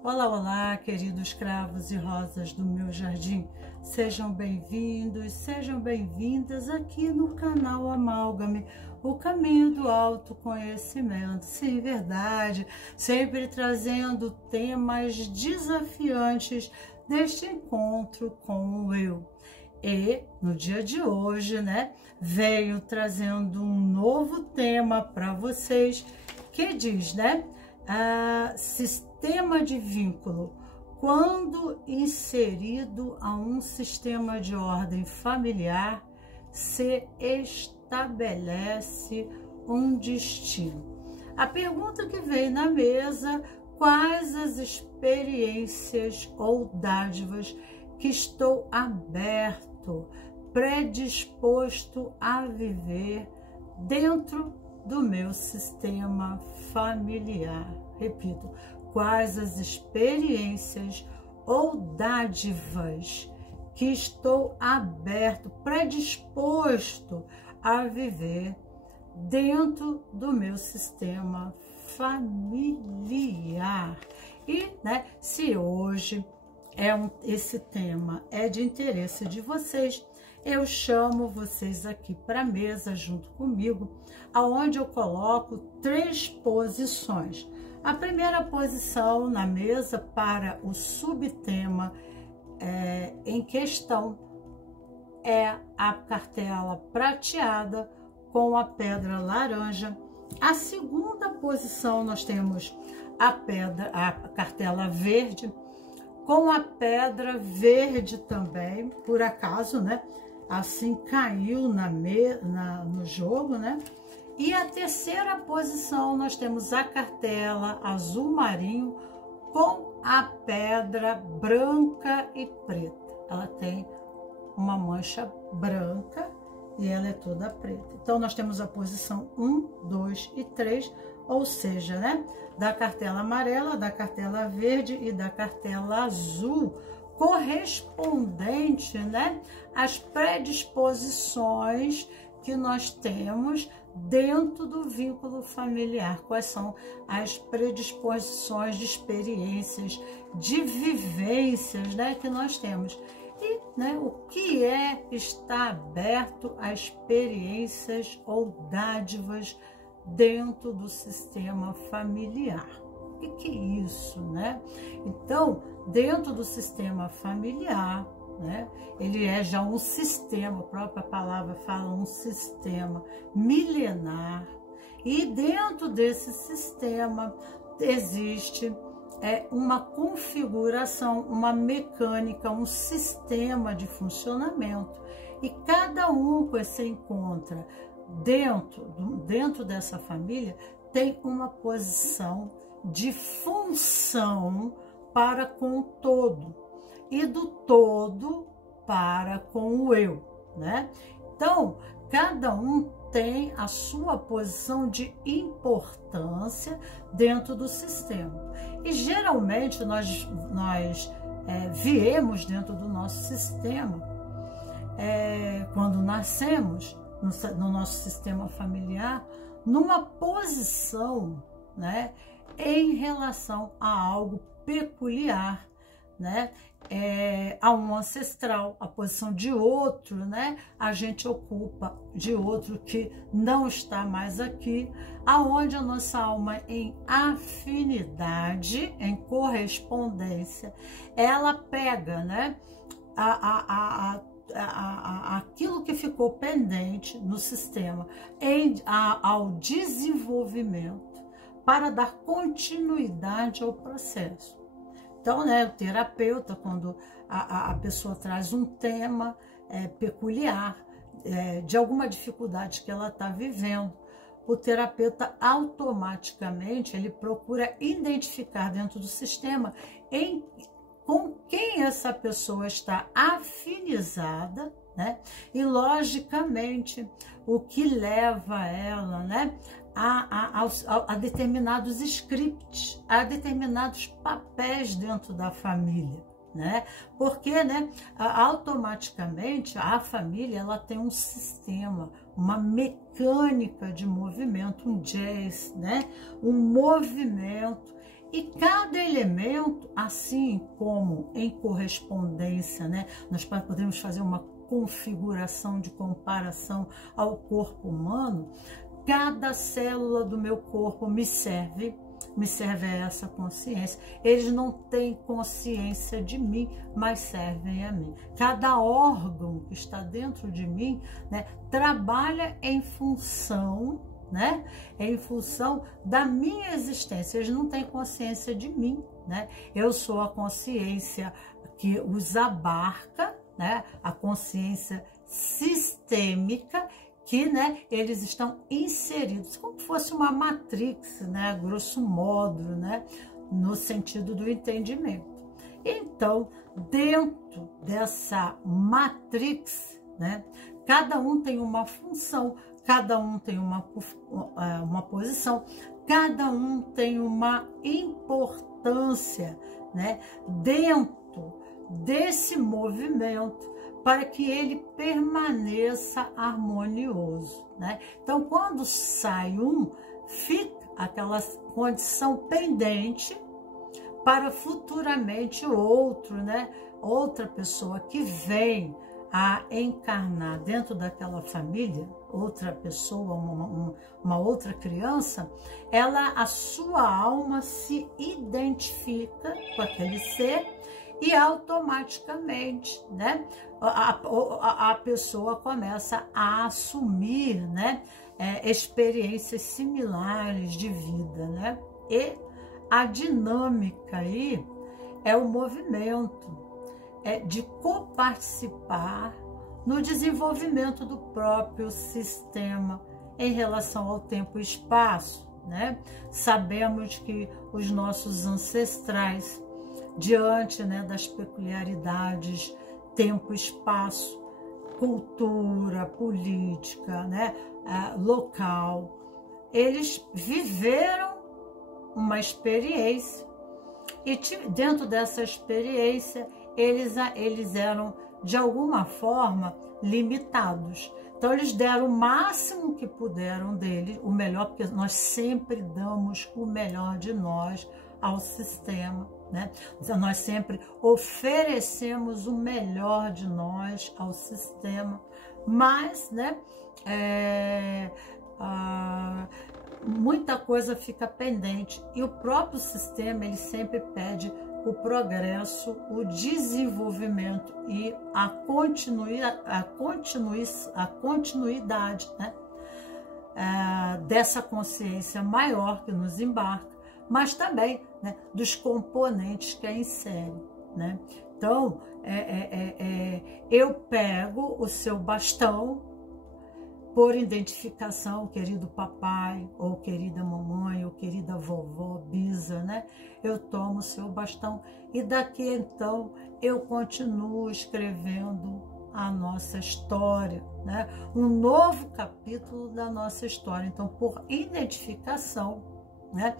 Olá, olá, queridos cravos e rosas do meu jardim. Sejam bem-vindos, sejam bem-vindas aqui no canal Amálgame, o caminho do autoconhecimento. Sim, verdade, sempre trazendo temas desafiantes deste encontro com o eu. E no dia de hoje, venho trazendo um novo tema para vocês que diz, sistema de vínculo. Quando inserido a um sistema de ordem familiar, se estabelece um destino. A pergunta que vem na mesa: quais as experiências ou dádivas que estou aberto, predisposto a viver dentro do meu sistema familiar? Repito, quais as experiências ou dádivas que estou aberto, predisposto a viver dentro do meu sistema familiar? E, se hoje esse tema é de interesse de vocês, eu chamo vocês aqui para a mesa junto comigo, aonde eu coloco 3 posições. A primeira posição na mesa para o subtema em questão é a cartela prateada com a pedra laranja. A segunda posição nós temos a cartela verde com a pedra verde também, por acaso, assim caiu no jogo, E a terceira posição nós temos a cartela azul marinho com a pedra branca e preta. Ela tem uma mancha branca e ela é toda preta. Então nós temos a posição 1, 2 e 3, ou seja, da cartela amarela, da cartela verde e da cartela azul, correspondente, às predisposições que nós temos dentro do vínculo familiar. Quais são as predisposições de experiências, de vivências, que nós temos? E o que está aberto a experiências ou dádivas dentro do sistema familiar? O que é isso, Então, dentro do sistema familiar, ele é já um sistema, a própria palavra fala um sistema milenar, e dentro desse sistema existe uma configuração, uma mecânica, um sistema de funcionamento, e cada um que se encontra dentro dessa família tem uma posição de função para com o todo, e do todo para com o eu, Então, cada um tem a sua posição de importância dentro do sistema. E geralmente nós viemos dentro do nosso sistema, quando nascemos, no nosso sistema familiar, numa posição, em relação a algo peculiar, a um ancestral, a posição de outro, a gente ocupa de outro que não está mais aqui, aonde a nossa alma, em afinidade, em correspondência, ela pega, aquilo que ficou pendente no sistema ao desenvolvimento, para dar continuidade ao processo. Então, o terapeuta, quando a pessoa traz um tema peculiar, de alguma dificuldade que ela está vivendo, o terapeuta automaticamente ele procura identificar dentro do sistema com quem essa pessoa está afinizada, e logicamente o que leva ela, a determinados scripts, a determinados papéis dentro da família, Porque, automaticamente a família ela tem um sistema, uma mecânica de movimento, um jazz, um movimento E cada elemento, assim como em correspondência, né, nós podemos fazer uma configuração de comparação ao corpo humano, cada célula do meu corpo me serve a essa consciência. Eles não têm consciência de mim, mas servem a mim. Cada órgão que está dentro de mim, né, trabalha em função, né, em função da minha existência. Eles não têm consciência de mim, né? Eu sou a consciência que os abarca, né, a consciência sistêmica, que, né, eles estão inseridos, como se fosse uma matrix, né, grosso modo, né, no sentido do entendimento. Então, dentro dessa matrix, né, cada um tem uma função, cada um tem uma posição, cada um tem uma importância, né, dentro desse movimento, para que ele permaneça harmonioso, né? Então, quando sai um, fica aquela condição pendente para futuramente outro, né? Outra pessoa que vem a encarnar dentro daquela família, outra pessoa, uma outra criança, a sua alma se identifica com aquele ser e automaticamente, né, a pessoa começa a assumir, né, experiências similares de vida, né? E a dinâmica aí é o movimento de coparticipar no desenvolvimento do próprio sistema em relação ao tempo e espaço, né? Sabemos que os nossos ancestrais, diante, né, das peculiaridades, tempo, espaço, cultura, política, né, local, eles viveram uma experiência e dentro dessa experiência eles eram de alguma forma limitados. Então eles deram o máximo que puderam deles, o melhor, porque nós sempre damos o melhor de nós ao sistema, né? Então, nós sempre oferecemos o melhor de nós ao sistema, mas, né, muita coisa fica pendente e o próprio sistema ele sempre pede o progresso, o desenvolvimento e a continuidade, né, dessa consciência maior que nos embarca, mas também, né, dos componentes que a inserem, né? Então, eu pego o seu bastão por identificação, querido papai, ou querida mamãe, ou querida vovó, bisa, né? Eu tomo o seu bastão e daqui então eu continuo escrevendo a nossa história, né? Um novo capítulo da nossa história. Então, por identificação, né,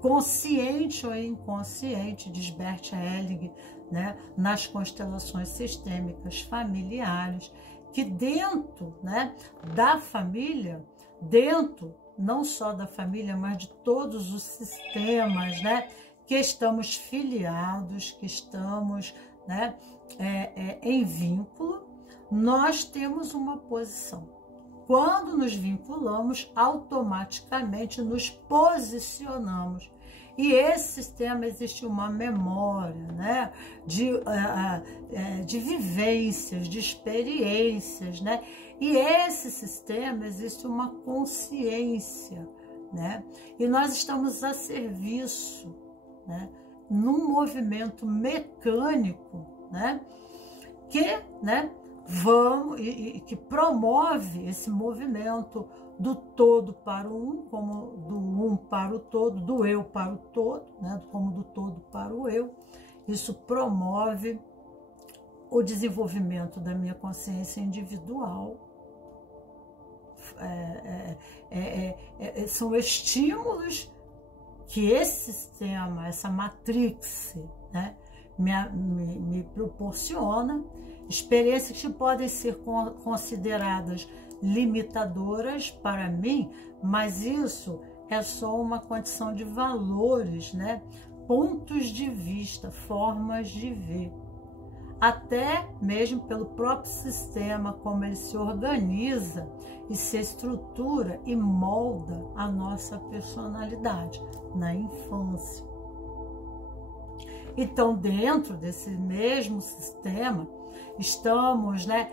consciente ou inconsciente, diz Bert Helling, né, nas constelações sistêmicas familiares, que dentro, né, da família, dentro não só da família, mas de todos os sistemas, né, que estamos filiados, que estamos, né, em vínculo, nós temos uma posição. Quando nos vinculamos, automaticamente nos posicionamos. E esse sistema existe uma memória, né, de vivências, de experiências, né? E esse sistema existe uma consciência, né? E nós estamos a serviço, né, num movimento mecânico, né, que, né, que promove esse movimento do todo para o um, como do um para o todo, do eu para o todo, né, como do todo para o eu. Isso promove o desenvolvimento da minha consciência individual. São estímulos que esse sistema, essa matrix, né, me proporciona, experiências que podem ser consideradas limitadoras para mim, mas isso é só uma condição de valores, né? Pontos de vista, formas de ver. Até mesmo pelo próprio sistema, como ele se organiza e se estrutura e molda a nossa personalidade na infância. Então, dentro desse mesmo sistema, estamos, né,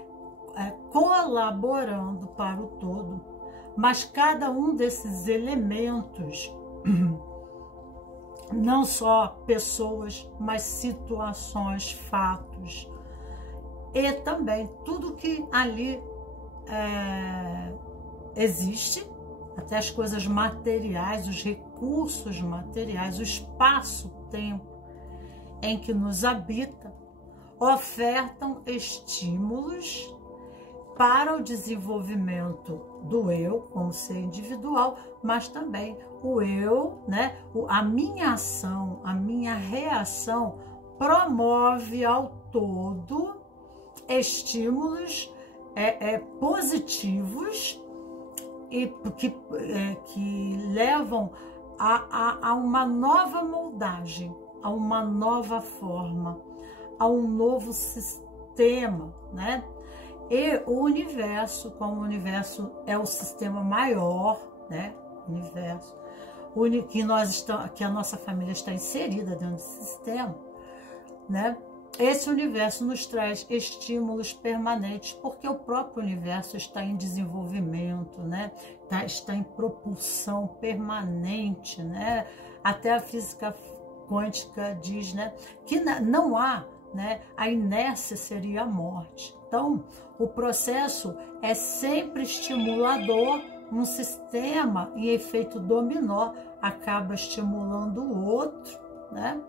colaborando para o todo, mas cada um desses elementos, não só pessoas, mas situações, fatos, e também tudo que ali existe, até as coisas materiais, os recursos materiais, o espaço-tempo em que nos habita, ofertam estímulos para o desenvolvimento do eu como ser individual, mas também o eu, né? A minha ação, a minha reação promove ao todo estímulos positivos e que levam a uma nova moldagem, a uma nova forma, a um novo sistema, né? E o universo, como o universo é o sistema maior, né? Universo, que a nossa família está inserida dentro desse sistema, né? Esse universo nos traz estímulos permanentes, porque o próprio universo está em desenvolvimento, né? Está em propulsão permanente, né? Até a física quântica diz, né, que não há, né, a inércia seria a morte. Então, o processo é sempre estimulador, um sistema em efeito dominó acaba estimulando o outro, né,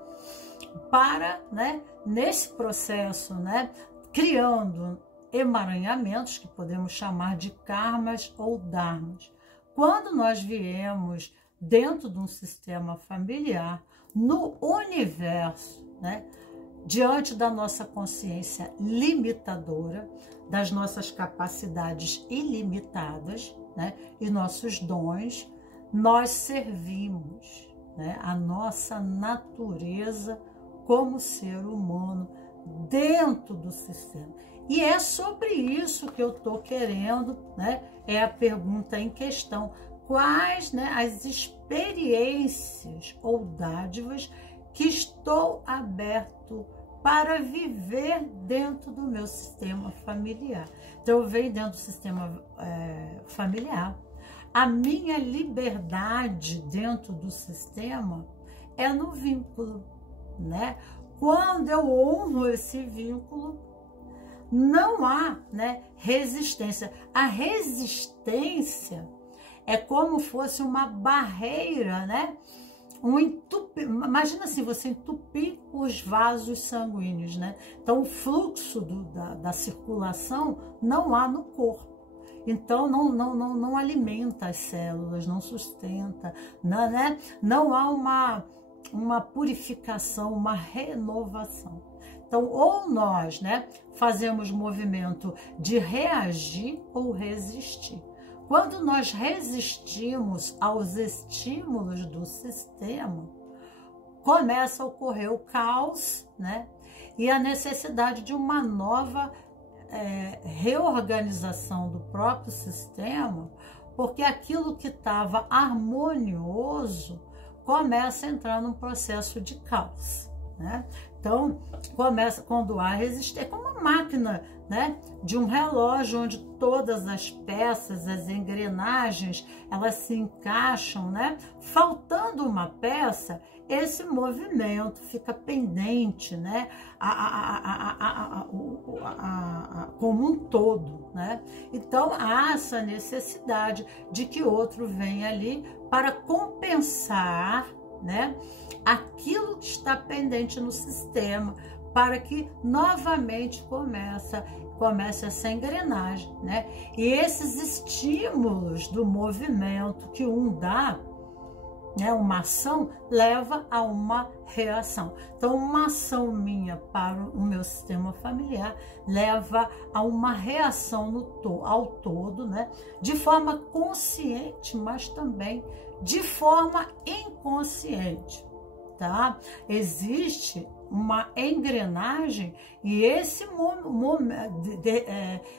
para, né, nesse processo, né, criando emaranhamentos que podemos chamar de karmas ou dharmas. Quando nós viemos dentro de um sistema familiar, no universo, né, diante da nossa consciência limitadora, das nossas capacidades ilimitadas, né, e nossos dons, nós servimos, né, a nossa natureza como ser humano dentro do sistema. E é sobre isso que eu estou querendo, né, é a pergunta em questão. Quais, né, as experiências ou dádivas que estou aberto para viver dentro do meu sistema familiar? Então, eu venho dentro do sistema familiar. A minha liberdade dentro do sistema é no vínculo, né? Quando eu honro esse vínculo, não há, né, resistência. A resistência é como fosse uma barreira, né? Imagina assim, você entupir os vasos sanguíneos, né? Então, o fluxo da circulação não há no corpo. Então, não alimenta as células, não sustenta, né? Não há uma purificação, uma renovação. Então, ou nós, né, fazemos movimento de reagir ou resistir. Quando nós resistimos aos estímulos do sistema, começa a ocorrer o caos, né? E a necessidade de uma nova reorganização do próprio sistema, porque aquilo que estava harmonioso começa a entrar num processo de caos, né? Então, começa quando há resistência, é como uma máquina, né, de um relógio onde todas as peças, as engrenagens, elas se encaixam, né? Faltando uma peça, esse movimento fica pendente, né? Como um todo, né? Então, há essa necessidade de que outro venha ali para compensar, né, aquilo que está pendente no sistema, para que novamente comece essa engrenagem, né? E esses estímulos do movimento que um dá, né? Uma ação leva a uma reação. Então, uma ação minha para o meu sistema familiar leva a uma reação ao todo, né? De forma consciente, mas também de forma inconsciente, tá? Existe uma engrenagem e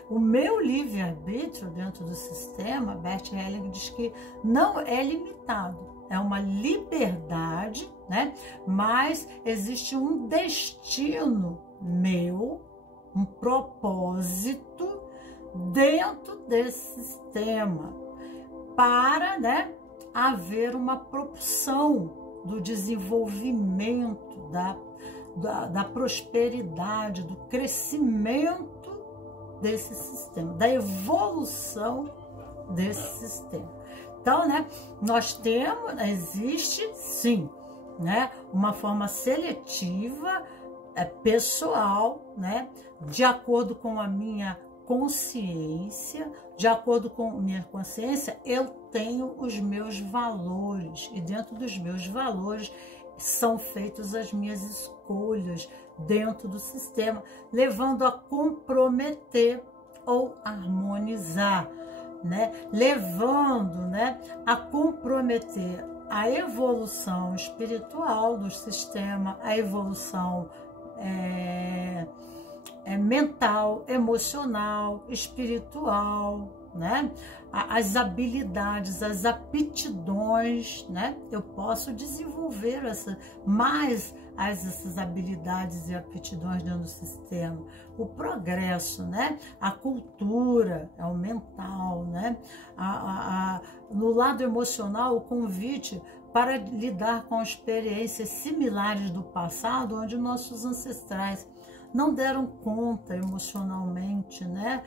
o meu livre-arbítrio dentro do sistema, Bert Helling diz que não é limitado. É uma liberdade, né? Mas existe um destino meu, um propósito dentro desse sistema para, né, haver uma propulsão do desenvolvimento, da prosperidade, do crescimento desse sistema, da evolução desse sistema. Então, né, existe sim, né, uma forma seletiva, pessoal, né, de acordo com a minha consciência, de acordo com a minha consciência, eu tenho os meus valores e dentro dos meus valores são feitas as minhas escolhas dentro do sistema, levando a comprometer ou harmonizar, né? Levando, né, a comprometer a evolução espiritual do sistema, a evolução mental, emocional, espiritual, né? As habilidades, as aptidões, né? Eu posso desenvolver essas habilidades e aptidões dentro do sistema. O progresso, né? A cultura, é o mental, né? No lado emocional, o convite para lidar com experiências similares do passado, onde nossos ancestrais não deram conta emocionalmente, né?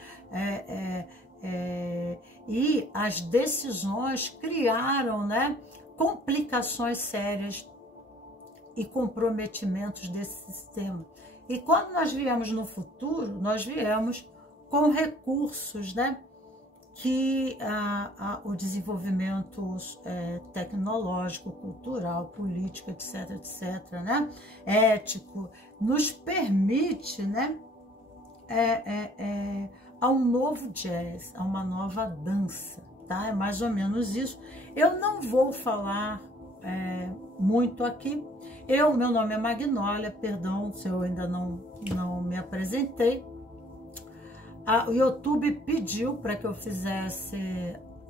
E as decisões criaram, né, complicações sérias e comprometimentos desse sistema. E quando nós viemos no futuro, nós viemos com recursos, né, que o desenvolvimento tecnológico, cultural, político, etc, né, ético, nos permite, né, a um novo jazz, a uma nova dança, tá? É mais ou menos isso. Eu não vou falar muito aqui. Meu nome é Magnólia, perdão se eu ainda não me apresentei. O YouTube pediu para que eu fizesse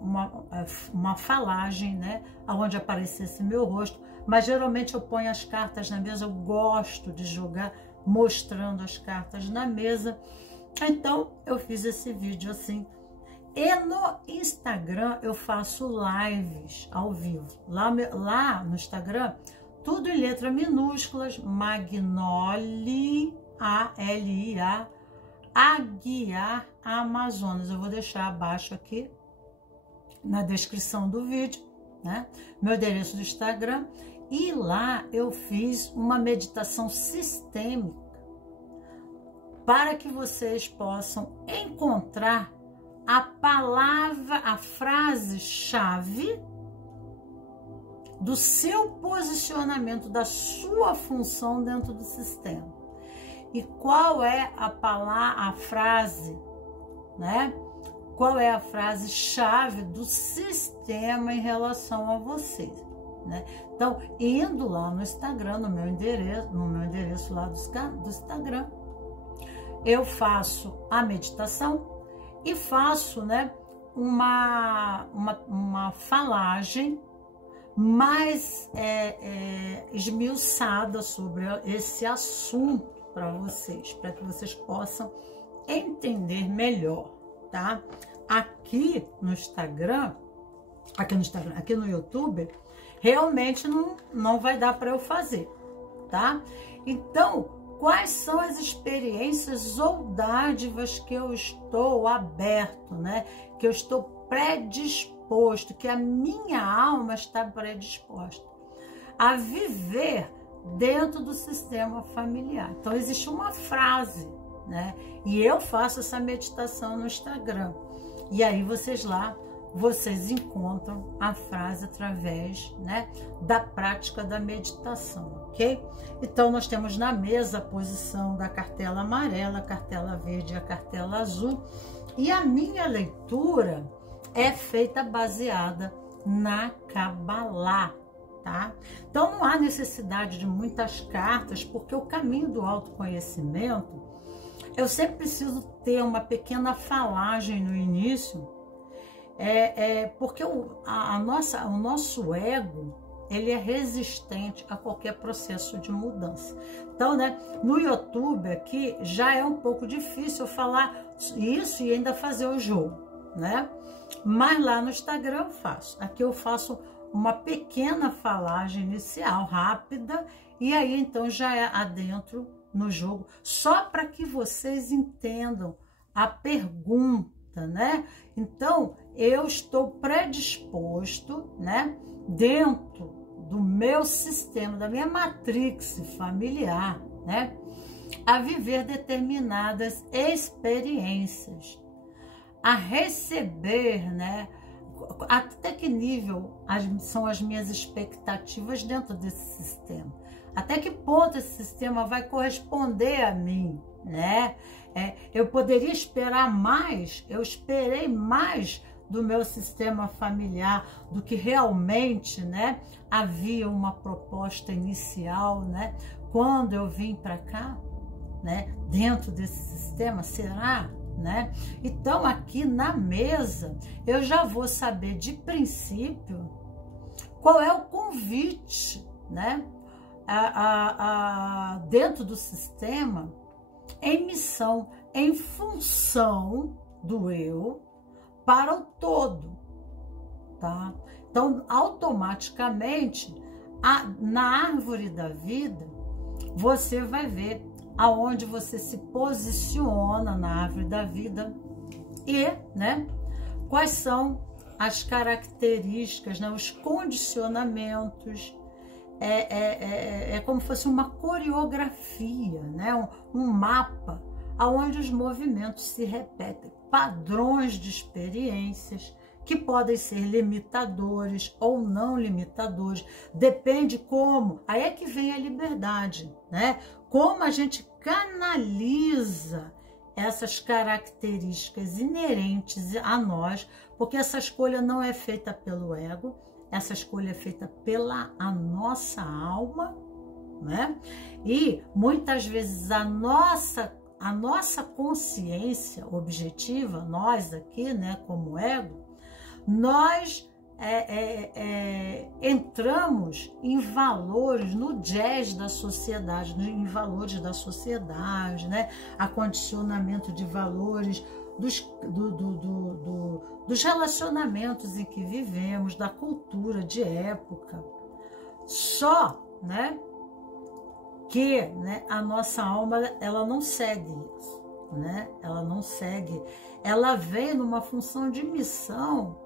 uma falagem, né, onde aparecesse meu rosto, mas geralmente eu ponho as cartas na mesa, eu gosto de jogar mostrando as cartas na mesa, então eu fiz esse vídeo assim. E no Instagram eu faço lives ao vivo, lá no Instagram, tudo em letras minúsculas, Magnólia, A-L-I-A, Aguiar Amazonas. Eu vou deixar abaixo aqui na descrição do vídeo, né, meu endereço do Instagram. E lá eu fiz uma meditação sistêmica para que vocês possam encontrar a palavra, a frase-chave do seu posicionamento, da sua função dentro do sistema. E qual é a frase, né? Qual é a frase-chave do sistema em relação a vocês, né? Então, indo lá no Instagram, no meu endereço lá do Instagram, eu faço a meditação e faço, né, uma falagem mais esmiuçada sobre esse assunto para vocês, para que vocês possam entender melhor, tá? Aqui no YouTube, realmente não vai dar para eu fazer, tá? Então, quais são as experiências ou dádivas que eu estou aberto, né? Que eu estou predisposto, que a minha alma está predisposta a viver dentro do sistema familiar. Então, existe uma frase, né? E eu faço essa meditação no Instagram. E aí vocês lá vocês encontram a frase através, né, da prática da meditação, ok? Então, nós temos na mesa a posição da cartela amarela, a cartela verde e a cartela azul. E a minha leitura é feita baseada na Kabbalah, tá? Então, não há necessidade de muitas cartas, porque o caminho do autoconhecimento, eu sempre preciso ter uma pequena falagem no início, porque o nosso ego, ele é resistente a qualquer processo de mudança. Então, né, no YouTube aqui já é um pouco difícil eu falar isso e ainda fazer o jogo, né? Mas lá no Instagram eu faço. Aqui eu faço uma pequena falagem inicial, rápida, e aí então já é adentro no jogo, só para que vocês entendam a pergunta, né? Então, eu estou predisposto, né, dentro do meu sistema, da minha matrix familiar, né, a viver determinadas experiências, a receber, né, até que nível são as minhas expectativas dentro desse sistema, até que ponto esse sistema vai corresponder a mim, né? Eu poderia esperar mais, eu esperei mais do meu sistema familiar do que realmente, né, havia uma proposta inicial, né, quando eu vim para cá, né, dentro desse sistema, será? Né? Então, aqui na mesa, eu já vou saber de princípio qual é o convite, né, dentro do sistema, em missão, em função do eu para o todo, tá? Então, automaticamente, na árvore da vida, você vai ver aonde você se posiciona na árvore da vida e, né, quais são as características, né, os condicionamentos. É como se fosse uma coreografia, né, um mapa aonde os movimentos se repetem, padrões de experiências que podem ser limitadores ou não limitadores, depende como, aí é que vem a liberdade, né? Como a gente canaliza essas características inerentes a nós, porque essa escolha não é feita pelo ego, essa escolha é feita pela nossa alma, né? E muitas vezes a nossa consciência objetiva, nós aqui, né, como ego, nós entramos em valores, no jazz da sociedade, em valores da sociedade, né? Acondicionamento de valores dos relacionamentos em que vivemos, da cultura de época. Só, né, que, né, a nossa alma, ela não segue isso, né? Ela não segue, ela vem numa função de missão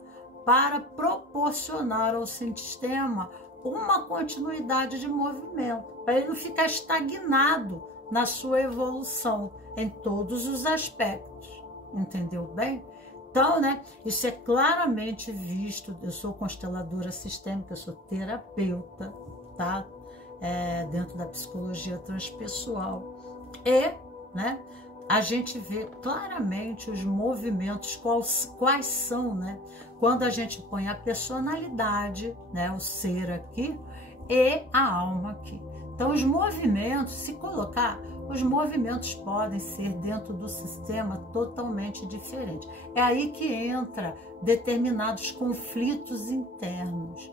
para proporcionar ao sistema uma continuidade de movimento, para ele não ficar estagnado na sua evolução em todos os aspectos, entendeu bem? Então, né, isso é claramente visto, eu sou consteladora sistêmica, eu sou terapeuta, tá? Dentro da psicologia transpessoal, e, né, a gente vê claramente os movimentos, quais são, né? Quando a gente põe a personalidade, né, o ser aqui, e a alma aqui. Então, os movimentos, se colocar, os movimentos podem ser dentro do sistema totalmente diferentes. É aí que entra determinados conflitos internos,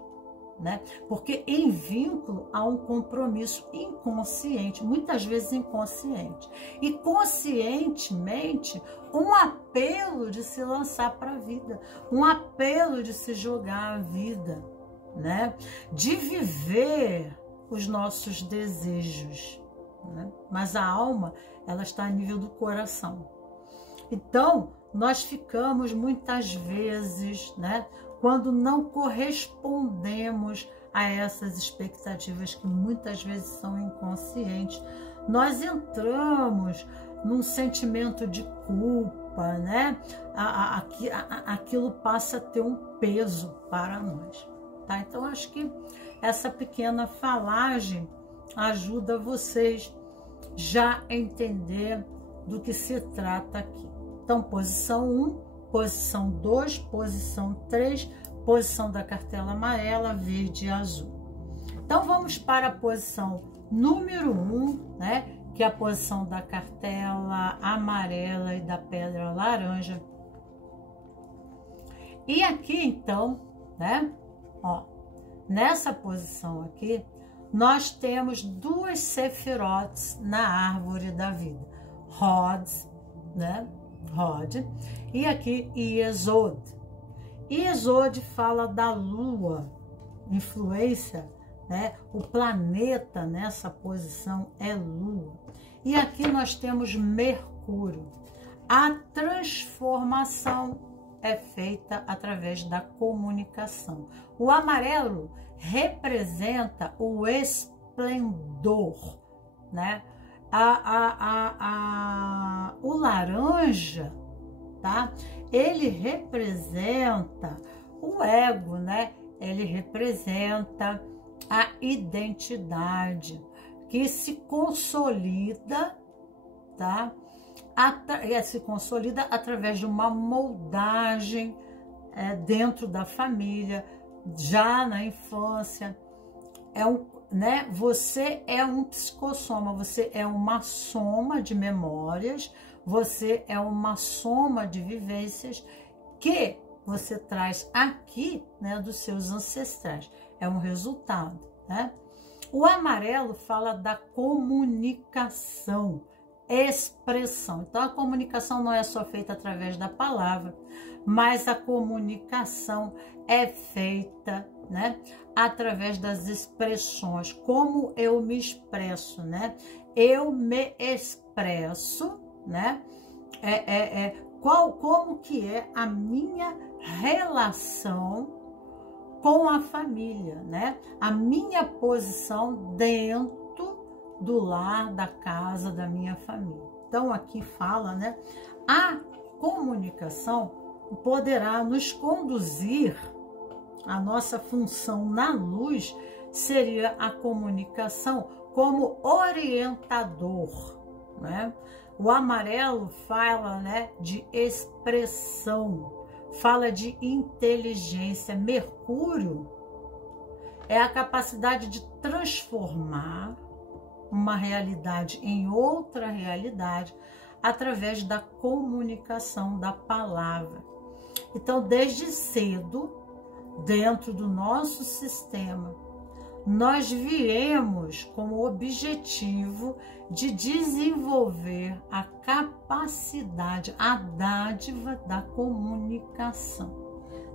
né? Porque em vínculo há um compromisso inconsciente, muitas vezes inconsciente, e conscientemente um apelo de se lançar para a vida, um apelo de se jogar à vida, né? De viver os nossos desejos, né? Mas a alma, ela está a nível do coração. Então, nós ficamos muitas vezes, né, quando não correspondemos a essas expectativas que muitas vezes são inconscientes, nós entramos num sentimento de culpa, né? Aquilo passa a ter um peso para nós, tá? Então, acho que essa pequena falagem ajuda vocês já a entender do que se trata aqui. Então, posição 1, posição 2, posição 3, posição da cartela amarela, verde e azul. Então, vamos para a posição número 1, né? Que é a posição da cartela amarela e da pedra laranja. E aqui, então, né? Ó, nessa posição aqui, nós temos duas sefirotes na árvore da vida. Hod, né? Hod. E aqui Yesod. Yesod fala da lua, influência, né? O planeta nessa posição é lua. E aqui nós temos Mercúrio. A transformação é feita através da comunicação. O amarelo representa o esplendor, né? O laranja, tá? Ele representa o ego, né? Ele representa a identidade que se consolida, tá? Se consolida através de uma moldagem dentro da família, já na infância. Né? Você é um psicossoma, você é uma soma de memórias, você é uma soma de vivências que você traz aqui, né, dos seus ancestrais. É um resultado, né? O amarelo fala da comunicação, expressão. Então, a comunicação não é só feita através da palavra, mas a comunicação é feita, né, através das expressões. Como eu me expresso, né? Eu me expresso, né? Como que é a minha relação com a família, né? A minha posição dentro do lar, da casa, da minha família. Então, aqui fala, né? A comunicação poderá nos conduzir, a nossa função na luz seria a comunicação como orientador, né? O amarelo fala, né, de expressão, fala de inteligência. Mercúrio é a capacidade de transformar uma realidade em outra realidade através da comunicação da palavra. Então, desde cedo, dentro do nosso sistema, nós viemos como objetivo de desenvolver a capacidade, a dádiva da comunicação.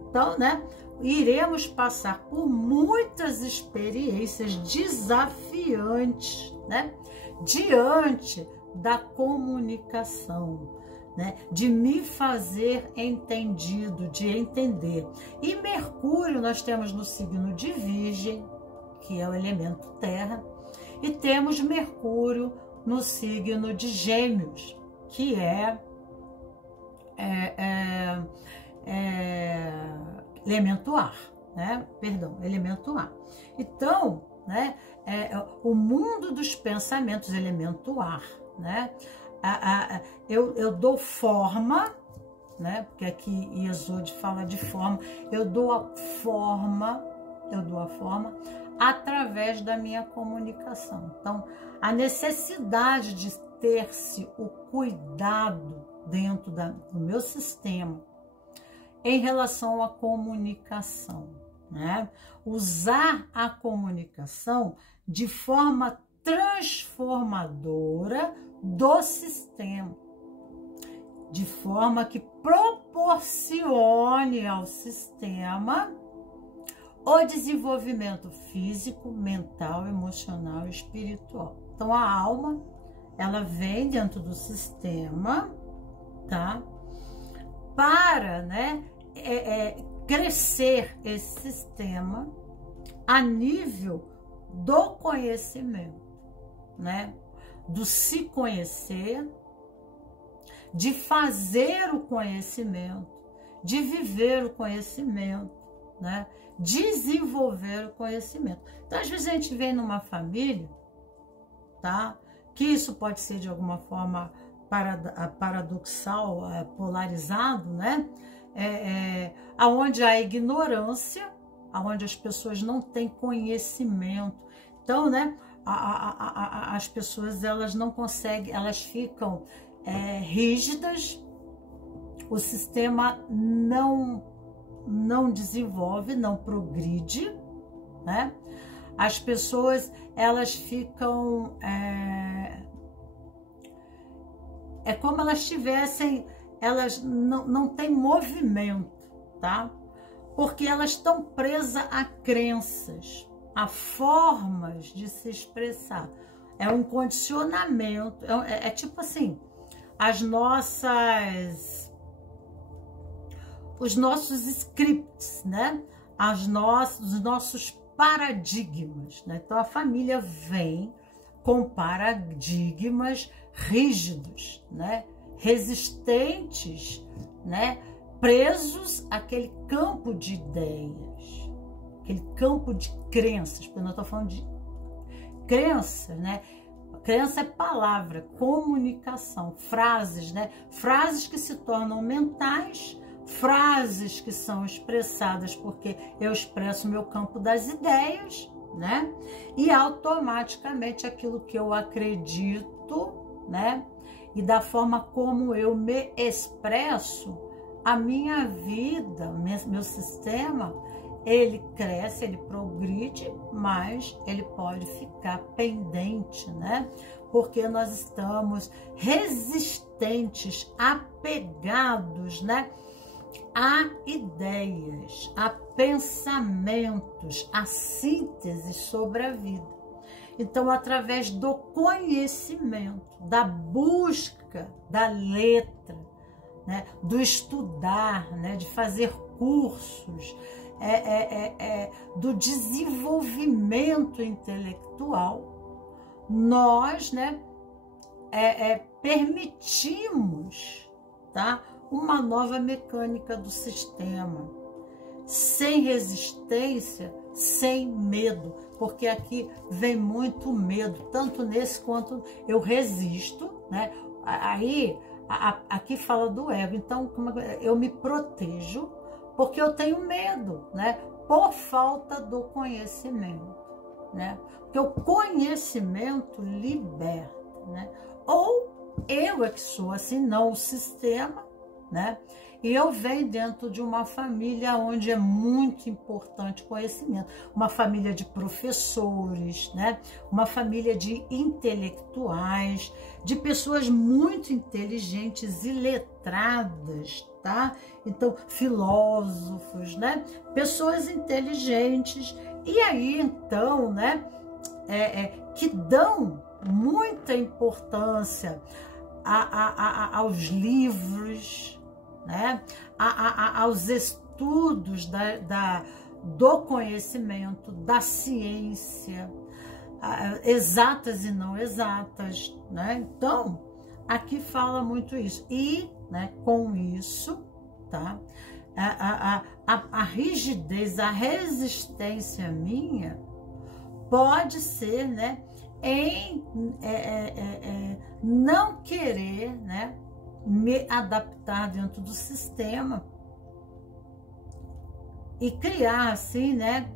Então, né, iremos passar por muitas experiências desafiantes, né, diante da comunicação, né, de me fazer entendido, de entender. E Mercúrio nós temos no signo de Virgem, que é o elemento terra, e temos Mercúrio no signo de Gêmeos, que é elemento ar, né? Perdão, elemento ar. Então, né, o mundo dos pensamentos, elemento ar, né? Eu dou forma, né? Porque aqui Yesod fala de forma, eu dou a forma através da minha comunicação. Então, a necessidade de ter-se o cuidado dentro do meu sistema em relação à comunicação, né? Usar a comunicação de forma transformadora do sistema, de forma que proporcione ao sistema o desenvolvimento físico, mental, emocional e espiritual. Então, a alma, ela vem dentro do sistema, tá? Para, né, crescer esse sistema a nível do conhecimento, né? Do se conhecer, de fazer o conhecimento, de viver o conhecimento, né? Desenvolver o conhecimento. Então, às vezes a gente vem numa família, tá? Que isso pode ser de alguma forma paradoxal, polarizado, né? Aonde há ignorância, aonde as pessoas não têm conhecimento. Então, né? As pessoas, elas não conseguem, elas ficam rígidas, o sistema não desenvolve, não progride, né? As pessoas, elas ficam, é como elas tivessem, elas não têm movimento, tá? Porque elas estão presas a crenças, a formas de se expressar. É um condicionamento, é tipo assim, os nossos scripts, né? Os nossos paradigmas, né? Então a família vem com paradigmas rígidos, né? Resistentes, né? Presos àquele campo de ideias, aquele campo de crenças, porque nós estamos falando de crenças, né? Crença é palavra, comunicação, frases, né? Frases que se tornam mentais, frases que são expressadas porque eu expresso meu campo das ideias, né? E automaticamente aquilo que eu acredito, né? E da forma como eu me expresso, a minha vida, meu sistema, ele cresce, ele progride, mas ele pode ficar pendente, né? Porque nós estamos resistentes, apegados, né? A ideias, a pensamentos, a síntese sobre a vida. Então, através do conhecimento, da busca da letra, né? Do estudar, né? De fazer cursos, do desenvolvimento intelectual, nós, né, permitimos, tá, uma nova mecânica do sistema, sem resistência, sem medo, porque aqui vem muito medo, tanto nesse quanto eu resisto, né? Aí aqui fala do ego, então eu me protejo porque eu tenho medo, né? Por falta do conhecimento, né? Porque o conhecimento liberta, né? Ou eu é que sou assim, não o sistema, né? E eu venho dentro de uma família onde é muito importante conhecimento, uma família de professores, né? Uma família de intelectuais, de pessoas muito inteligentes e letradas, tá? Então, filósofos, né? Pessoas inteligentes, e aí então, né? Que dão muita importância aos livros, né? Aos estudos do conhecimento, da ciência, exatas e não exatas, né? Então, aqui fala muito isso. E, né, com isso, tá? A rigidez, a resistência minha pode ser, né, em não querer, né, me adaptar dentro do sistema e criar assim, né,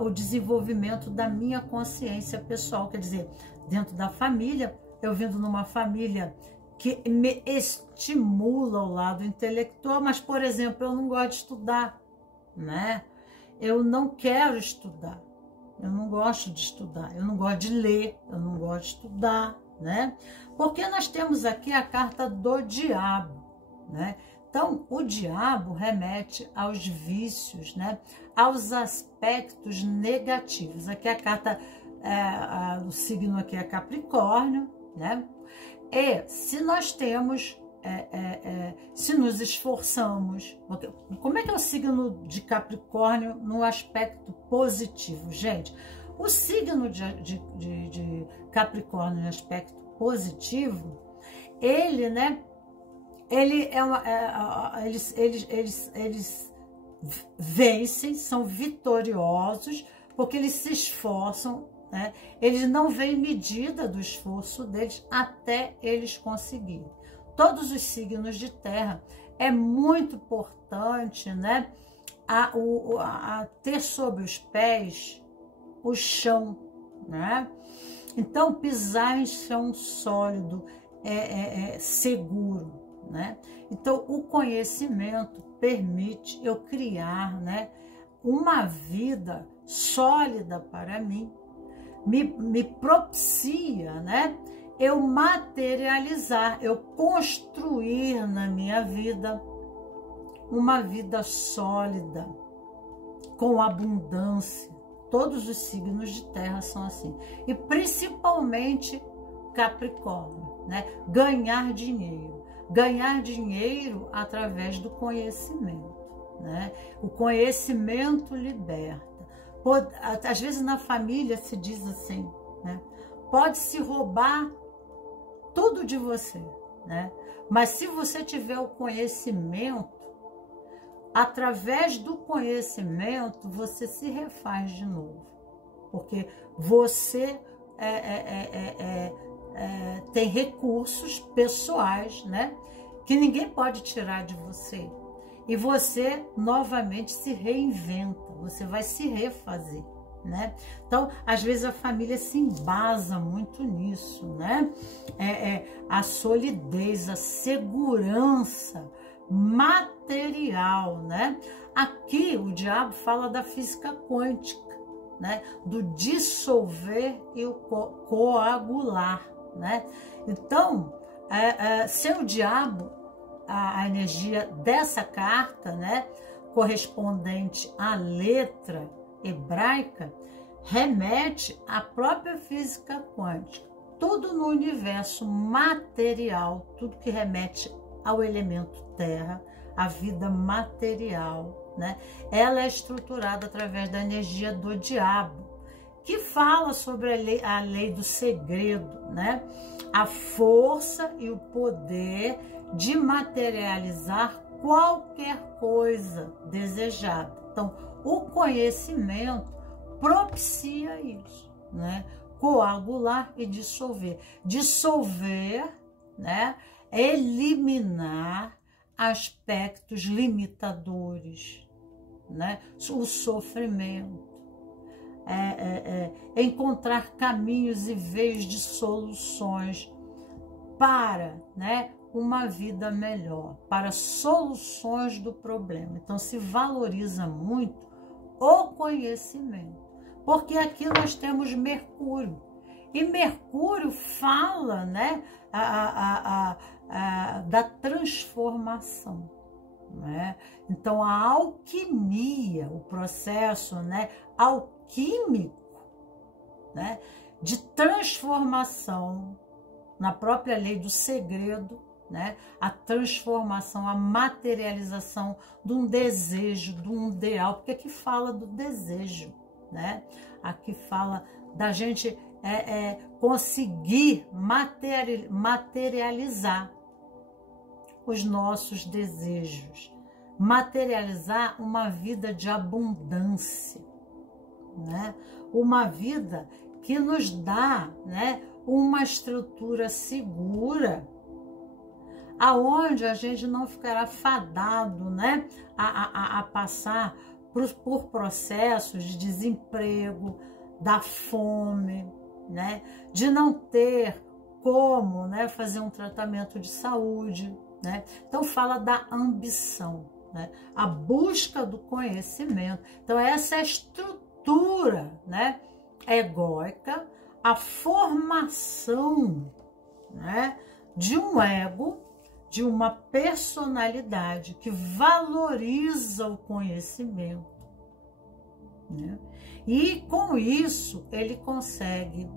o desenvolvimento da minha consciência pessoal, quer dizer, dentro da família, eu vindo numa família que me estimula o lado intelectual, mas, por exemplo, eu não gosto de estudar, né? Eu não quero estudar, eu não gosto de estudar, eu não gosto de ler, eu não gosto de estudar, né? Porque nós temos aqui a carta do diabo, né? Então, o diabo remete aos vícios, né? Aos aspectos negativos. Aqui a carta, o signo aqui é Capricórnio, né? E se nós temos, se nos esforçamos, como é que é o signo de Capricórnio no aspecto positivo, gente? O signo de Capricórnio no aspecto positivo, ele, né, eles vencem, são vitoriosos, porque eles se esforçam, né? Eles não veem medida do esforço deles até eles conseguirem. Todos os signos de terra é muito importante, né? A ter sob os pés o chão, né? Então, pisar em chão sólido é seguro, né? Então, o conhecimento permite eu criar, né, uma vida sólida para mim, me propicia, né, eu materializar, eu construir na minha vida uma vida sólida, com abundância. Todos os signos de terra são assim. E principalmente Capricórnio, né? Ganhar dinheiro. Ganhar dinheiro através do conhecimento, né? O conhecimento liberta. Às vezes na família se diz assim, né? Pode-se roubar tudo de você, né? Mas se você tiver o conhecimento, através do conhecimento, você se refaz de novo. Porque você tem recursos pessoais, né? Que ninguém pode tirar de você. E você novamente se reinventa, você vai se refazer, né? Então, às vezes a família se embasa muito nisso, né? A solidez, a segurança material, né? Aqui o diabo fala da física quântica, né? Do dissolver e o coagular, né? Então, se o diabo, a energia dessa carta, né, correspondente à letra hebraica, remete à própria física quântica. Tudo no universo material, tudo que remete ao elemento terra, a vida material, né? Ela é estruturada através da energia do diabo, que fala sobre a lei do segredo, né? A força e o poder de materializar qualquer coisa desejada. Então, o conhecimento propicia isso, né? Coagular e dissolver. Dissolver, né? Eliminar aspectos limitadores, né? O sofrimento, encontrar caminhos e veios de soluções para, né, uma vida melhor, para soluções do problema. Então se valoriza muito o conhecimento, porque aqui nós temos Mercúrio, e Mercúrio fala, né, da transformação, né? Então a alquimia, o processo, né, alquímico, né, de transformação na própria lei do segredo, né, a transformação, a materialização de um desejo, de um ideal, porque aqui fala do desejo, né? Aqui fala da gente conseguir materializar os nossos desejos, materializar uma vida de abundância, né? Uma vida que nos dá, né, uma estrutura segura, aonde a gente não ficará fadado, né, a passar por processos de desemprego, da fome, né, de não ter como, né, fazer um tratamento de saúde, né? Então fala da ambição, né, a busca do conhecimento. Então essa é a estrutura, né, egóica, a formação, né, de um ego, de uma personalidade que valoriza o conhecimento, né? E com isso ele consegue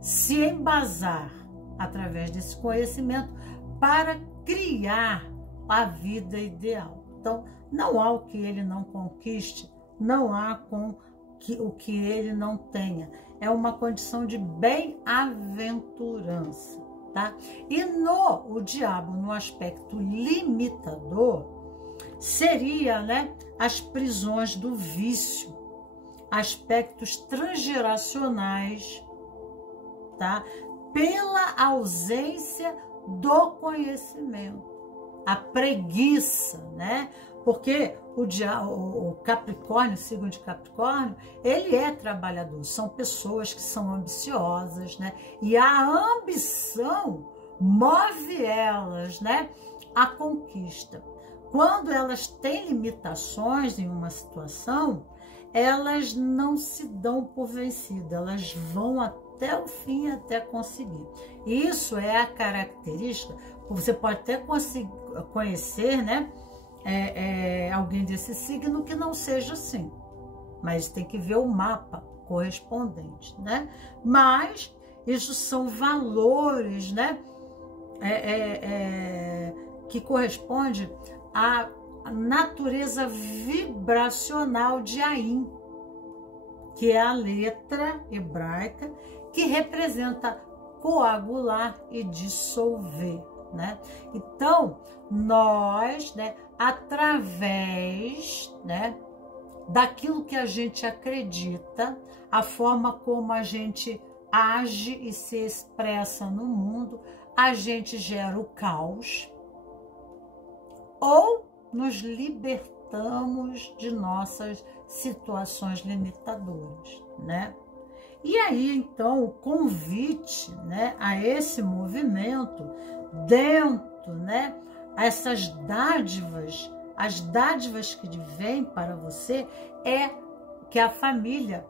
se embasar através desse conhecimento para criar a vida ideal. Então não há o que ele não conquiste, não há o que ele não tenha. É uma condição de bem-aventurança, tá? E o diabo, no aspecto limitador, seria, né, as prisões do vício, aspectos transgeracionais, tá? Pela ausência do conhecimento, a preguiça, né? Porque o Capricórnio, o signo de Capricórnio, ele é trabalhador, são pessoas que são ambiciosas, né? E a ambição move elas, né, à conquista. Quando elas têm limitações em uma situação, elas não se dão por vencidas, elas vão até o fim, até conseguir. Isso é a característica. Você pode até conhecer, né, alguém desse signo que não seja assim, mas tem que ver o mapa correspondente, né? Mas isso são valores, né, que corresponde à natureza vibracional de Ain, que é a letra hebraica que representa coagular e dissolver, né? Então, nós, né, através, né, daquilo que a gente acredita, a forma como a gente age e se expressa no mundo, a gente gera o caos ou nos libertamos de nossas situações limitadoras, né? E aí, então, o convite, né, a esse movimento, dentro, né, essas dádivas, as dádivas que vêm para você, é que a família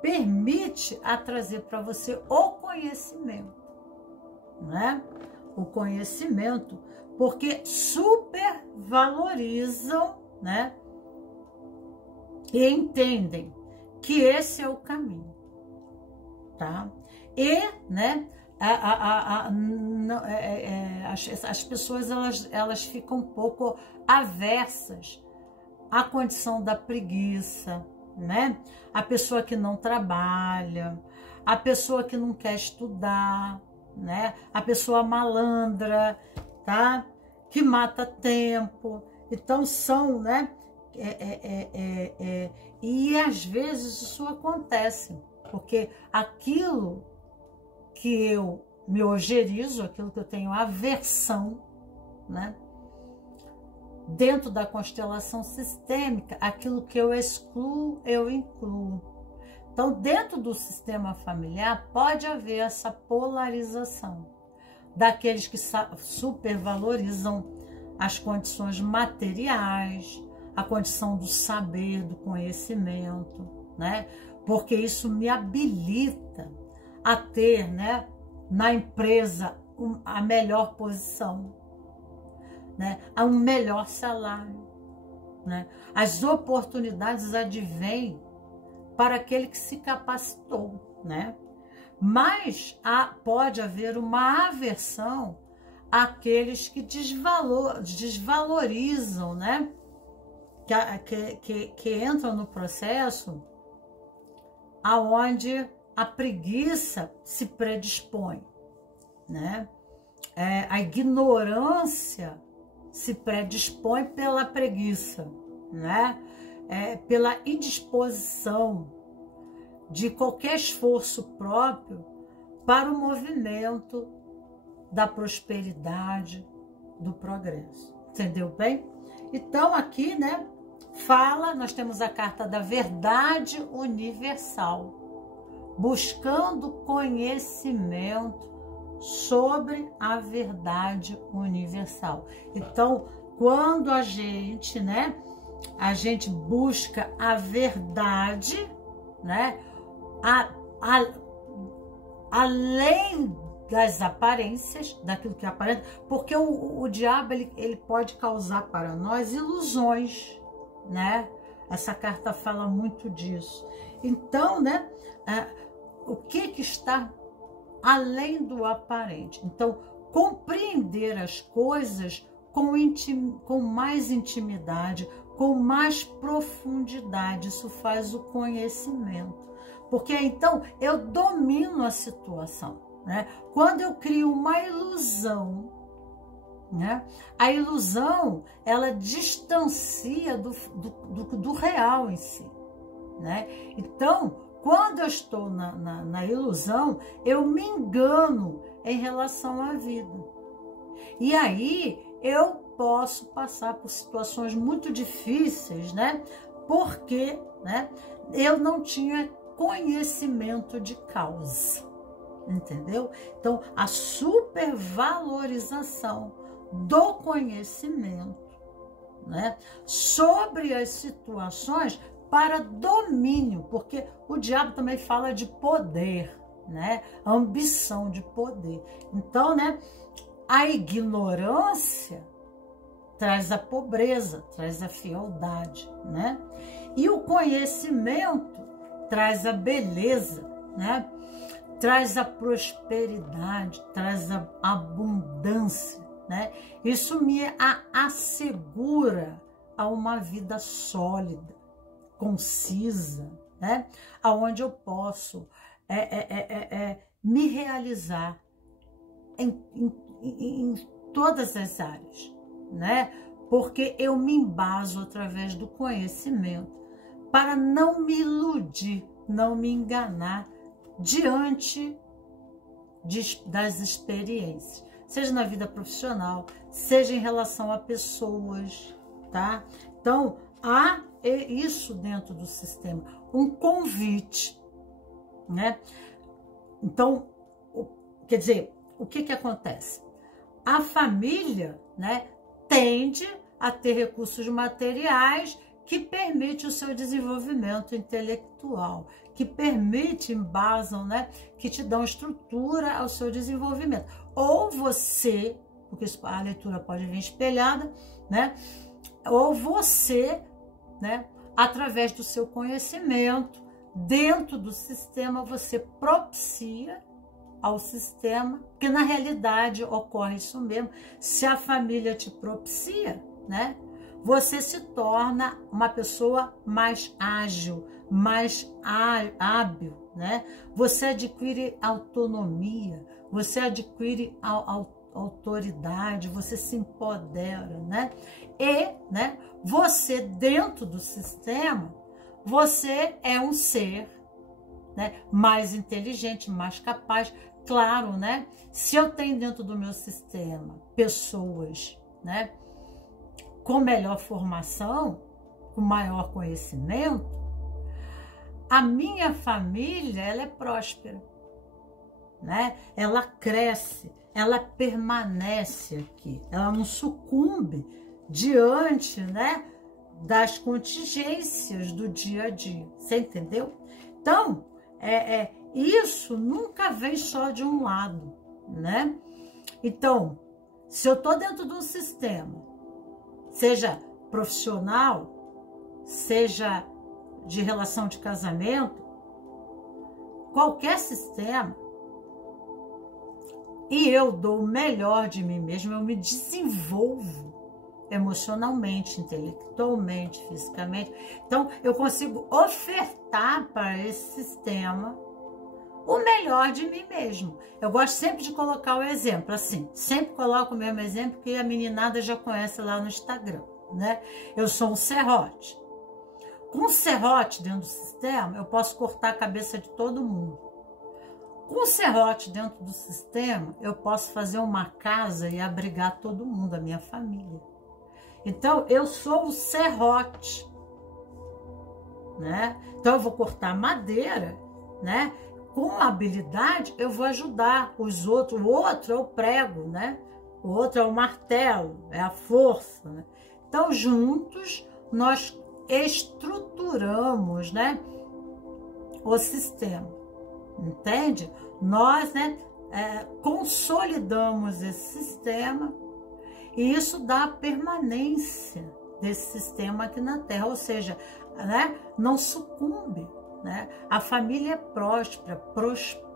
permite a trazer para você o conhecimento, né? O conhecimento, porque supervalorizam, né, e entendem que esse é o caminho, tá? E, né, as pessoas elas ficam um pouco aversas à condição da preguiça, né? A pessoa que não trabalha, a pessoa que não quer estudar, né? A pessoa malandra, tá? Que mata tempo. Então são, né? E às vezes isso acontece, porque aquilo que eu me ojerizo, aquilo que eu tenho aversão, né? Dentro da constelação sistêmica, aquilo que eu excluo, eu incluo. Então, dentro do sistema familiar, pode haver essa polarização daqueles que supervalorizam as condições materiais, a condição do saber, do conhecimento, né? Porque isso me habilita a ter, né, na empresa a melhor posição, né, a um melhor salário, né? As oportunidades advêm para aquele que se capacitou, né? Mas pode haver uma aversão àqueles que desvalorizam, né? Que entram no processo aonde a preguiça se predispõe, né? A ignorância se predispõe pela preguiça, né? Pela indisposição de qualquer esforço próprio para o movimento da prosperidade, do progresso. Entendeu bem? Então aqui, né, nós temos a carta da verdade universal, buscando conhecimento sobre a verdade universal. Então, quando a gente, né, a gente busca a verdade, né, além das aparências, daquilo que aparenta, porque o diabo ele pode causar para nós ilusões, né? Essa carta fala muito disso. Então, né, o que está além do aparente? Então, compreender as coisas com mais intimidade, com mais profundidade, isso faz o conhecimento. Porque então eu domino a situação, né? Quando eu crio uma ilusão, né? A ilusão, ela distancia do real em si, né? Então, quando eu estou na ilusão, eu me engano em relação à vida. E aí, eu posso passar por situações muito difíceis, né? Porque, né, eu não tinha conhecimento de causa, entendeu? Então, a supervalorização do conhecimento, né, sobre as situações para domínio, porque o diabo também fala de poder, né, ambição de poder. Então, né, a ignorância traz a pobreza, traz a fealdade, né? E o conhecimento traz a beleza, né? Traz a prosperidade, traz a abundância, né? Isso me assegura a uma vida sólida, concisa, né? Aonde eu posso me realizar em todas as áreas, né? Porque eu me embaso através do conhecimento para não me iludir, não me enganar diante das experiências, seja na vida profissional, seja em relação a pessoas, tá? Então, há isso dentro do sistema, um convite, né? Então, quer dizer, o que acontece? A família, né, tende a ter recursos materiais que permite o seu desenvolvimento intelectual, que permite, embasam, né, que te dão estrutura ao seu desenvolvimento. Ou você, porque a leitura pode vir espelhada, né, ou você, né, através do seu conhecimento, dentro do sistema, você propicia ao sistema, que na realidade ocorre isso mesmo. Se a família te propicia, né, você se torna uma pessoa mais ágil, mais hábil, né? Você adquire autonomia, você adquire autoridade, você se empodera, né? E, né, você dentro do sistema, você é um ser, né, mais inteligente, mais capaz. Claro, né? Se eu tenho dentro do meu sistema pessoas, né, com melhor formação, com maior conhecimento, a minha família, ela é próspera, né? Ela cresce, ela permanece aqui, ela não sucumbe diante, né, das contingências do dia a dia. Você entendeu? Então, isso nunca vem só de um lado, né? Então, se eu estou dentro de um sistema, seja profissional, seja de relação de casamento, qualquer sistema, e eu dou o melhor de mim mesmo, eu me desenvolvo emocionalmente, intelectualmente, fisicamente. Então, eu consigo ofertar para esse sistema o melhor de mim mesmo. Eu gosto sempre de colocar o exemplo, assim, sempre coloco o mesmo exemplo que a meninada já conhece lá no Instagram, né? Eu sou um serrote. Com um serrote dentro do sistema, eu posso cortar a cabeça de todo mundo. Com um serrote dentro do sistema, eu posso fazer uma casa e abrigar todo mundo, a minha família. Então, eu sou o serrote, né? Então, eu vou cortar madeira, né? Com habilidade, eu vou ajudar os outros. O outro é o prego, né? O outro é o martelo, é a força, né? Então, juntos, nós estruturamos, né, o sistema, entende? Nós, né, consolidamos esse sistema e isso dá a permanência desse sistema aqui na Terra, ou seja, né, não sucumbe, né? A família é próspera, prospera,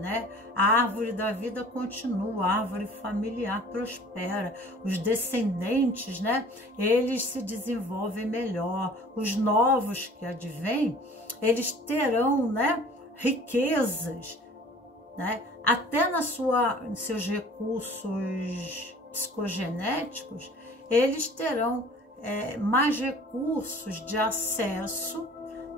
né? A árvore da vida continua, a árvore familiar prospera, os descendentes, né, eles se desenvolvem melhor, os novos que advêm, eles terão, né, riquezas, né, até seus recursos psicogenéticos, eles terão mais recursos de acesso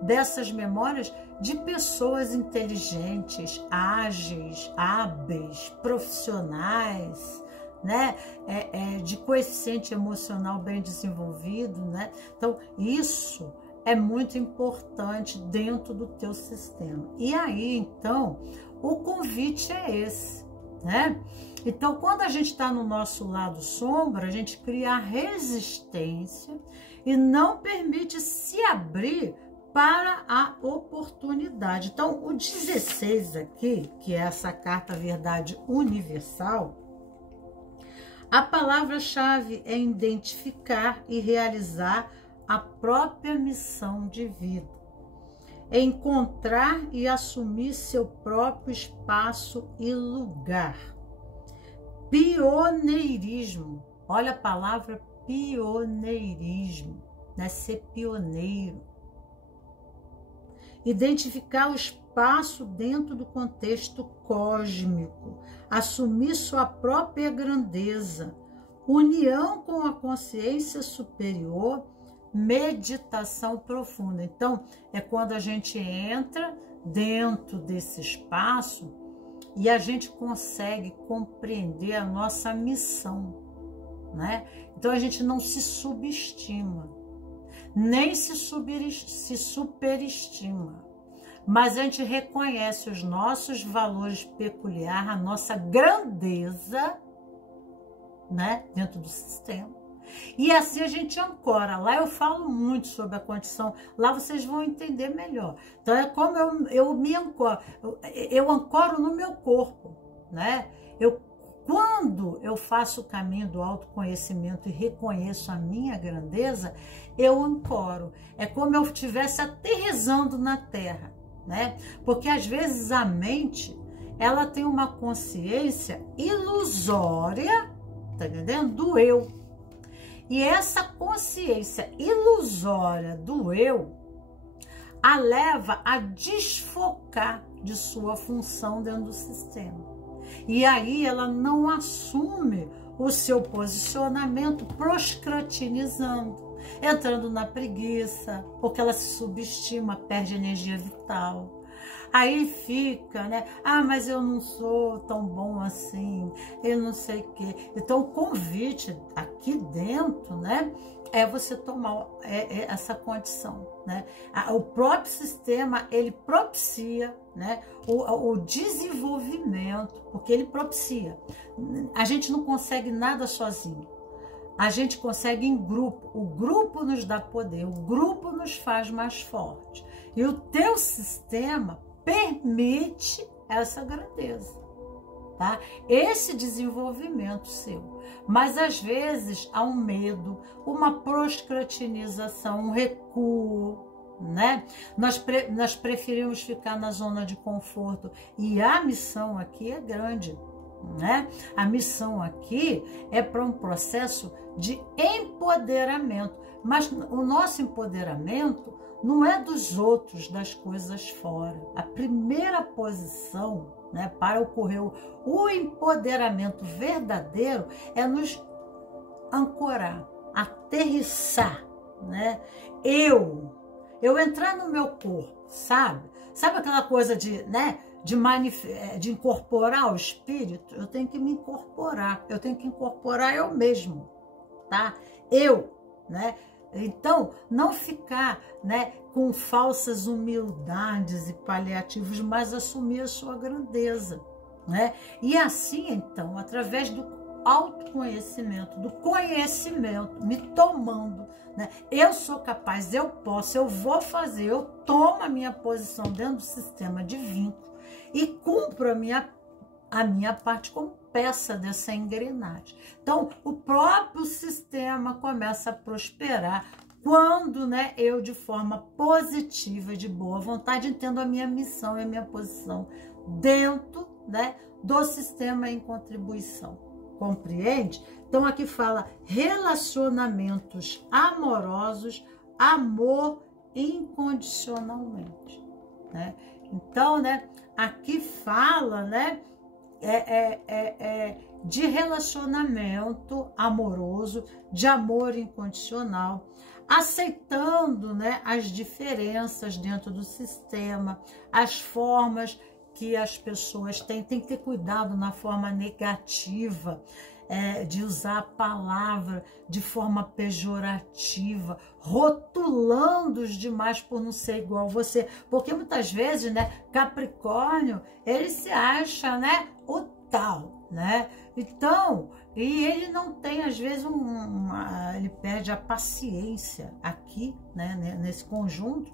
dessas memórias de pessoas inteligentes, ágeis, hábeis, profissionais, né? De coeficiente emocional bem desenvolvido, né? Então, isso é muito importante dentro do teu sistema. E aí, então, o convite é esse, né? Então, quando a gente está no nosso lado sombra, a gente cria resistência e não permite se abrir para a oportunidade. Então, o 16 aqui, que é essa carta Verdade Universal, a palavra-chave é identificar e realizar a própria missão de vida. É encontrar e assumir seu próprio espaço e lugar. Pioneirismo. Olha a palavra pioneirismo, né? Ser pioneiro. Identificar o espaço dentro do contexto cósmico. Assumir sua própria grandeza. União com a consciência superior. Meditação profunda. Então, é quando a gente entra dentro desse espaço e a gente consegue compreender a nossa missão, né? Então, a gente não se subestima, nem se superestima, mas a gente reconhece os nossos valores peculiares, a nossa grandeza, né? Dentro do sistema. E assim a gente ancora. Lá eu falo muito sobre a condição, lá vocês vão entender melhor. Então é como eu me ancoro, eu ancoro no meu corpo, né? Quando eu faço o caminho do autoconhecimento e reconheço a minha grandeza, eu ancoro. É como eu estivesse aterrissando na terra, né? Porque às vezes a mente, ela tem uma consciência ilusória, tá entendendo? Do eu. E essa consciência ilusória do eu a leva a desfocar de sua função dentro do sistema. E aí ela não assume o seu posicionamento, proscratinizando, entrando na preguiça, porque ela se subestima, perde energia vital. Aí fica, né? Ah, mas eu não sou tão bom assim, eu não sei o quê. Então, o convite aqui dentro, né? É você tomar essa condição, né? O próprio sistema, ele propicia, né? O desenvolvimento, porque ele propicia. A gente não consegue nada sozinho. A gente consegue em grupo. O grupo nos dá poder, o grupo nos faz mais forte. E o teu sistema permite essa grandeza, tá? Esse desenvolvimento seu. Mas às vezes há um medo, uma proscratinização, um recuo, né? Nós preferimos ficar na zona de conforto e a missão aqui é grande, né? A missão aqui é para um processo de empoderamento, mas o nosso empoderamento não é dos outros, das coisas fora. A primeira posição, né, para ocorrer o empoderamento verdadeiro é nos ancorar, aterrissar, né? Eu entrar no meu corpo, sabe? Sabe aquela coisa de, né, de incorporar o espírito? Eu tenho que me incorporar, eu tenho que incorporar eu mesmo, tá? Né? Então, não ficar, né, com falsas humildades e paliativos, mas assumir a sua grandeza, né? E assim, então, através do autoconhecimento, do conhecimento, me tomando, né? Eu sou capaz, eu posso, eu vou fazer, eu tomo a minha posição dentro do sistema de vínculo e cumpro a minha parte como peça dessa engrenagem. Então, o próprio sistema começa a prosperar quando, né, eu, de forma positiva, de boa vontade, entendo a minha missão e a minha posição dentro, né, do sistema em contribuição. Compreende? Então, aqui fala relacionamentos amorosos, amor incondicionalmente, né? Então, né, aqui fala, né, de relacionamento amoroso, de amor incondicional, aceitando, né, as diferenças dentro do sistema, as formas que as pessoas têm. Tem que ter cuidado na forma negativa, de usar a palavra de forma pejorativa, rotulando-os demais por não ser igual a você. Porque muitas vezes, né, Capricórnio, ele se acha, né, o tal, né? Então, e ele não tem, às vezes, ele perde a paciência aqui, né, nesse conjunto,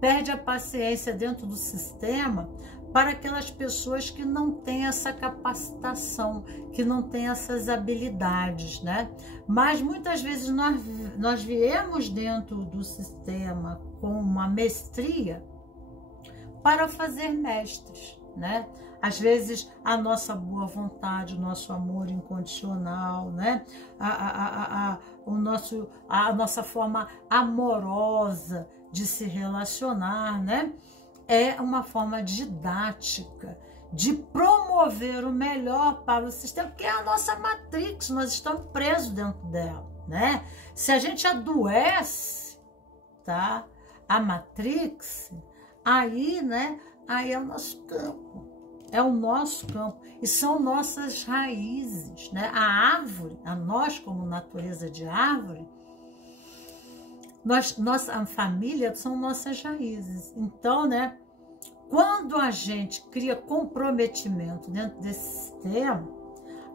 perde a paciência dentro do sistema para aquelas pessoas que não têm essa capacitação, que não têm essas habilidades, né? Mas muitas vezes nós viemos dentro do sistema com uma mestria para fazer mestres, né? Às vezes a nossa boa vontade, o nosso amor incondicional, né? A nossa forma amorosa de se relacionar, né? É uma forma didática de promover o melhor para o sistema, que é a nossa matrix, nós estamos presos dentro dela, né? Se a gente adoece, tá? A matrix, aí, né? Aí é o nosso campo, é o nosso campo, e são nossas raízes, né? A árvore, a nós como natureza de árvore, nossa família são nossas raízes. Então, né, quando a gente cria comprometimento dentro desse sistema,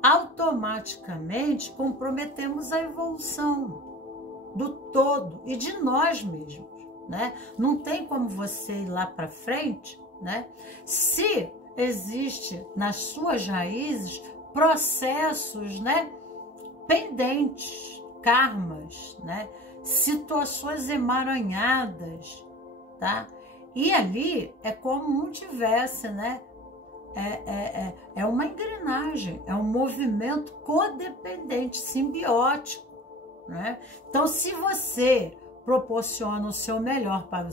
automaticamente comprometemos a evolução do todo e de nós mesmos, né? Não tem como você ir lá para frente, né, se existe nas suas raízes processos, né, pendentes, karmas, né, situações emaranhadas, tá? E ali é como não tivesse, né? É uma engrenagem, é um movimento codependente, simbiótico, né? Então, se você proporciona o seu melhor para o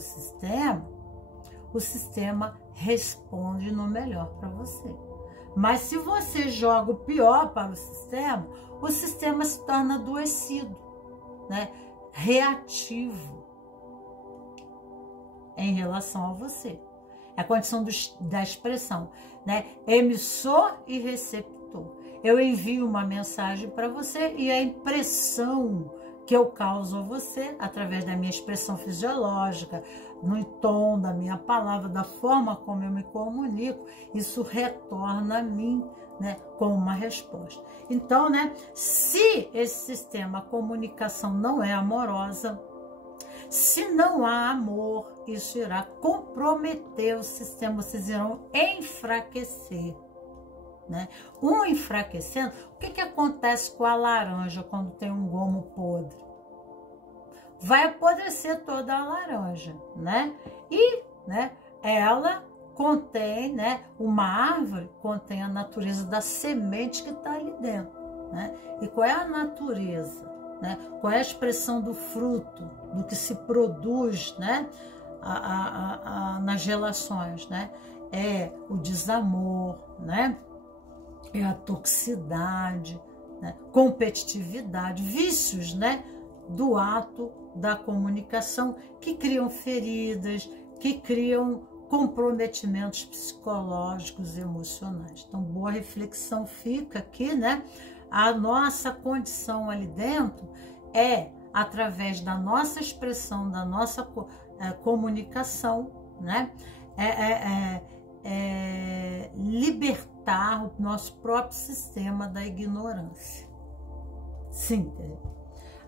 sistema responde no melhor para você. Mas se você joga o pior para o sistema se torna adoecido, né? Reativo em relação a você. É a condição da expressão, né? Emissor e receptor. Eu envio uma mensagem para você e a impressão que eu causo a você, através da minha expressão fisiológica, no tom da minha palavra, da forma como eu me comunico, isso retorna a mim, né, com uma resposta. Então, né, se esse sistema, a comunicação não é amorosa, se não há amor, isso irá comprometer o sistema, vocês irão enfraquecer, né? Enfraquecendo, o que acontece com a laranja quando tem um gomo podre? Vai apodrecer toda a laranja, né? E, né, ela contém, né, uma árvore contém a natureza da semente que está ali dentro, né? E qual é a natureza, né? Qual é a expressão do fruto, do que se produz, né, nas relações, né? É o desamor, né? É a toxicidade, né? Competitividade, vícios, né, do ato da comunicação, que criam feridas, que criam comprometimentos psicológicos e emocionais. Então, boa reflexão fica aqui, né? A nossa condição ali dentro é através da nossa expressão, da nossa comunicação, né? Libertar o nosso próprio sistema da ignorância. Síntese.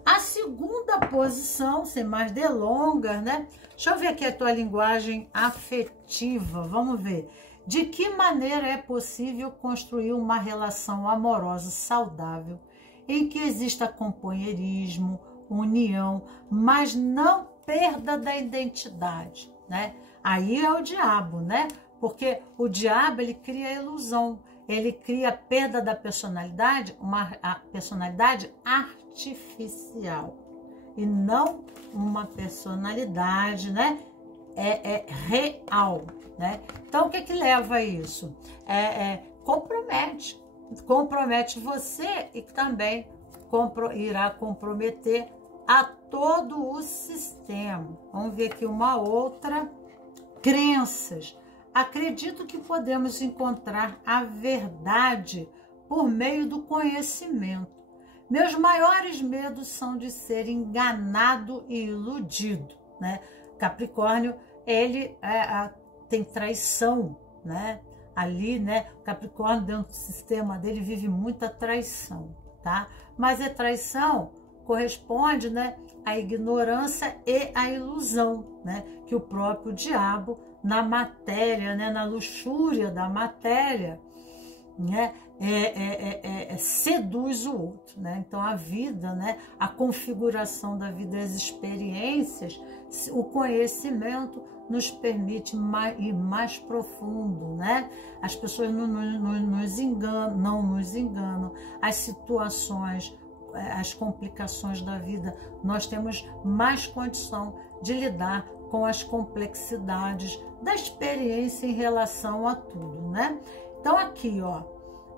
A segunda posição, sem mais delongas, né? Deixa eu ver aqui a tua linguagem afetiva. Vamos ver. De que maneira é possível construir uma relação amorosa saudável em que exista companheirismo, união, mas não perda da identidade, né? Aí é o diabo, né? Porque o diabo, ele cria ilusão, ele cria perda da personalidade, a personalidade artificial, e não uma personalidade, né? Real, né? Então, o que leva a isso? compromete. Compromete você e também irá comprometer a todo o sistema. Vamos ver aqui uma outra. Crenças. Acredito que podemos encontrar a verdade por meio do conhecimento. Meus maiores medos são de ser enganado e iludido, né? Capricórnio, ele tem traição, né? Ali, né? Capricórnio, dentro do sistema dele, vive muita traição, tá? Mas a traição corresponde, né, à ignorância e à ilusão, né? Que o próprio diabo, na matéria, né? Na luxúria da matéria, né? Seduz o outro, né? Então a vida, né? A configuração da vida, as experiências, o conhecimento nos permite ir mais profundo, né? As pessoas não nos enganam, as situações, as complicações da vida, nós temos mais condição de lidar com as complexidades da experiência em relação a tudo, né? Então aqui, ó,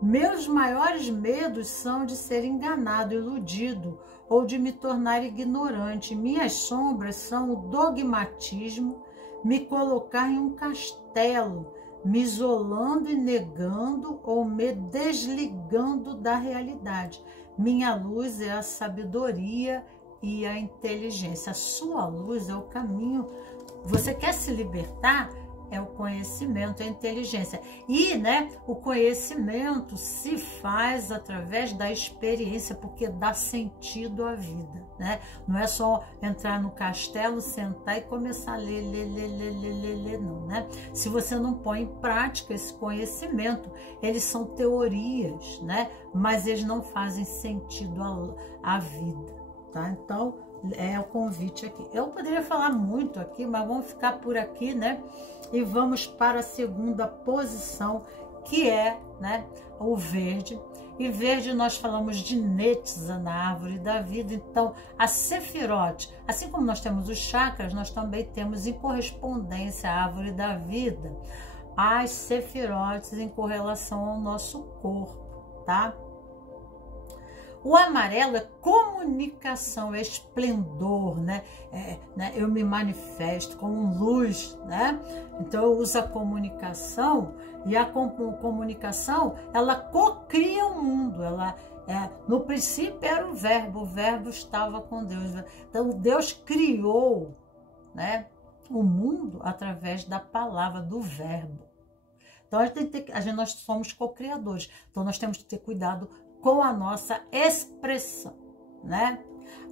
meus maiores medos são de ser enganado, iludido ou de me tornar ignorante. Minhas sombras são o dogmatismo, me colocar em um castelo, me isolando e negando ou me desligando da realidade. Minha luz é a sabedoria e a inteligência. A sua luz é o caminho. Você quer se libertar? É o conhecimento, é a inteligência. E, né, o conhecimento se faz através da experiência, porque dá sentido à vida, né? Não é só entrar no castelo, sentar e começar a ler, não, né? Se você não põe em prática esse conhecimento, eles são teorias, né? Mas eles não fazem sentido à vida, tá? Então, é o convite aqui. Eu poderia falar muito aqui, mas vamos ficar por aqui, né? E vamos para a segunda posição, que é, né, o verde. E verde nós falamos de Netza, na árvore da vida. Então, a Sefirote, assim como nós temos os chakras, nós também temos em correspondência à árvore da vida as Sefirotes em correlação ao nosso corpo, tá? O amarelo é comunicação, é esplendor, né? Eu me manifesto como luz, né? Então eu uso a comunicação, e a comunicação, ela cocria o mundo. No princípio era o verbo estava com Deus. Então Deus criou, né, o mundo através da palavra, do verbo. Então nós somos co-criadores, então nós temos que ter cuidado com a nossa expressão, né?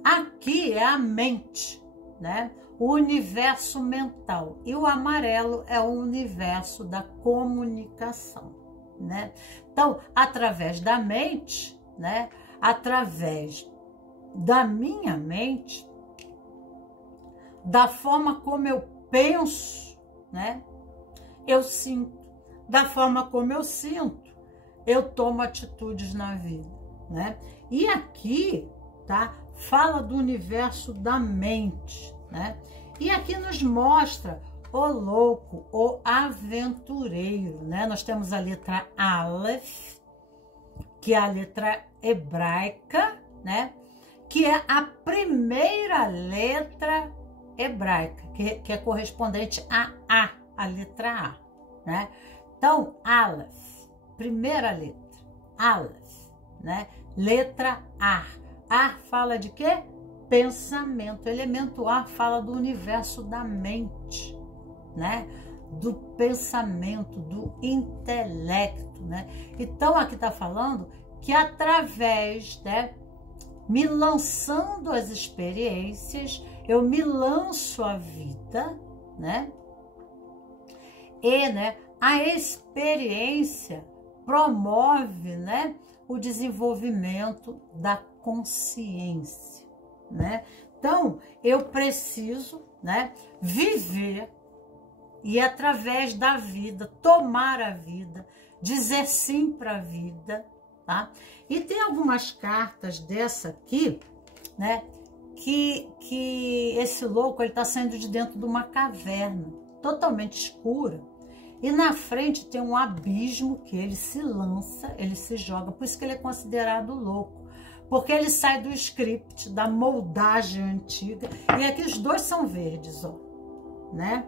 Aqui é a mente, né? O universo mental. E o amarelo é o universo da comunicação, né? Então, através da mente, né? Através da minha mente, da forma como eu penso, né? Eu sinto. Da forma como eu sinto, eu tomo atitudes na vida, né? E aqui, tá? Fala do universo da mente, né? E aqui nos mostra o louco, o aventureiro, né? Nós temos a letra Aleph, que é a letra hebraica, né? Que é a primeira letra hebraica, que é correspondente a letra A, né? Então, Aleph, primeira letra, Aleph, né? Letra A. A fala de quê? Pensamento. Elemento A fala do universo da mente, né? Do pensamento, do intelecto, né? Então, aqui está falando que através, né, me lançando as experiências, eu me lanço a vida, né? E, né, a experiência promove, né, o desenvolvimento da consciência, né? Então, eu preciso, né, viver e através da vida, tomar a vida, dizer sim para a vida, tá? E tem algumas cartas dessa aqui, né, que esse louco, ele tá saindo de dentro de uma caverna totalmente escura, E na frente tem um abismo que ele se lança, ele se joga, por isso que ele é considerado louco. Porque ele sai do script, da moldagem antiga. E aqui os dois são verdes, ó, né?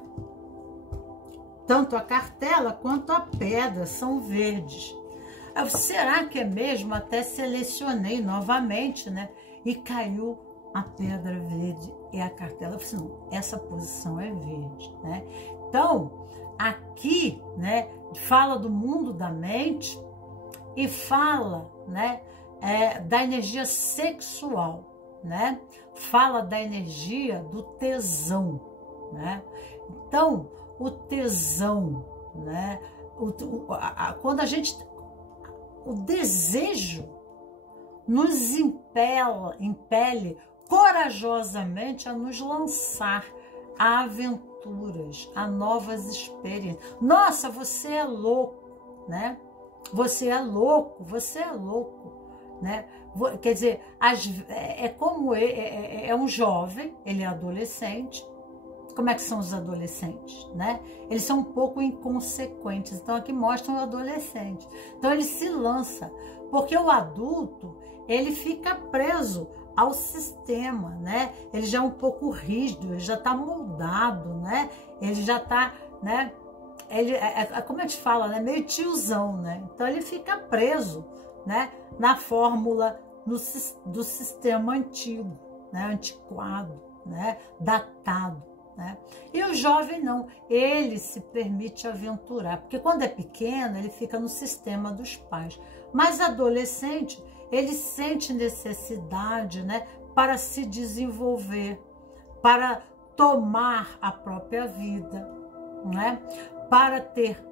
Tanto a cartela quanto a pedra são verdes. Será que é mesmo? Até selecionei novamente, né? E caiu a pedra verde e a cartela. Eu falei, não, essa posição é verde, né? Então, aqui, né, fala do mundo da mente e fala, né, da energia sexual, né? Fala da energia do tesão, né? Então, o tesão, né? Quando a gente... O desejo nos impele corajosamente a nos lançar a aventuras, a novas experiências. Nossa, você é louco, né? Você é louco, né? Quer dizer, é como é um jovem, ele é adolescente. Como é que são os adolescentes, né? Eles são um pouco inconsequentes. Então, aqui mostra um adolescente. Então, ele se lança. Porque o adulto, ele fica preso ao sistema, né? Ele já é um pouco rígido, ele já está moldado, né? Ele já está, né? Ele como a gente fala, né? Meio tiozão, né? Então, ele fica preso, né? Na fórmula do sistema antigo, né? Antiquado, né? Datado. Né? E o jovem não, ele se permite aventurar, porque quando é pequeno ele fica no sistema dos pais, mas adolescente ele sente necessidade, né, para se desenvolver, para tomar a própria vida, né, para ter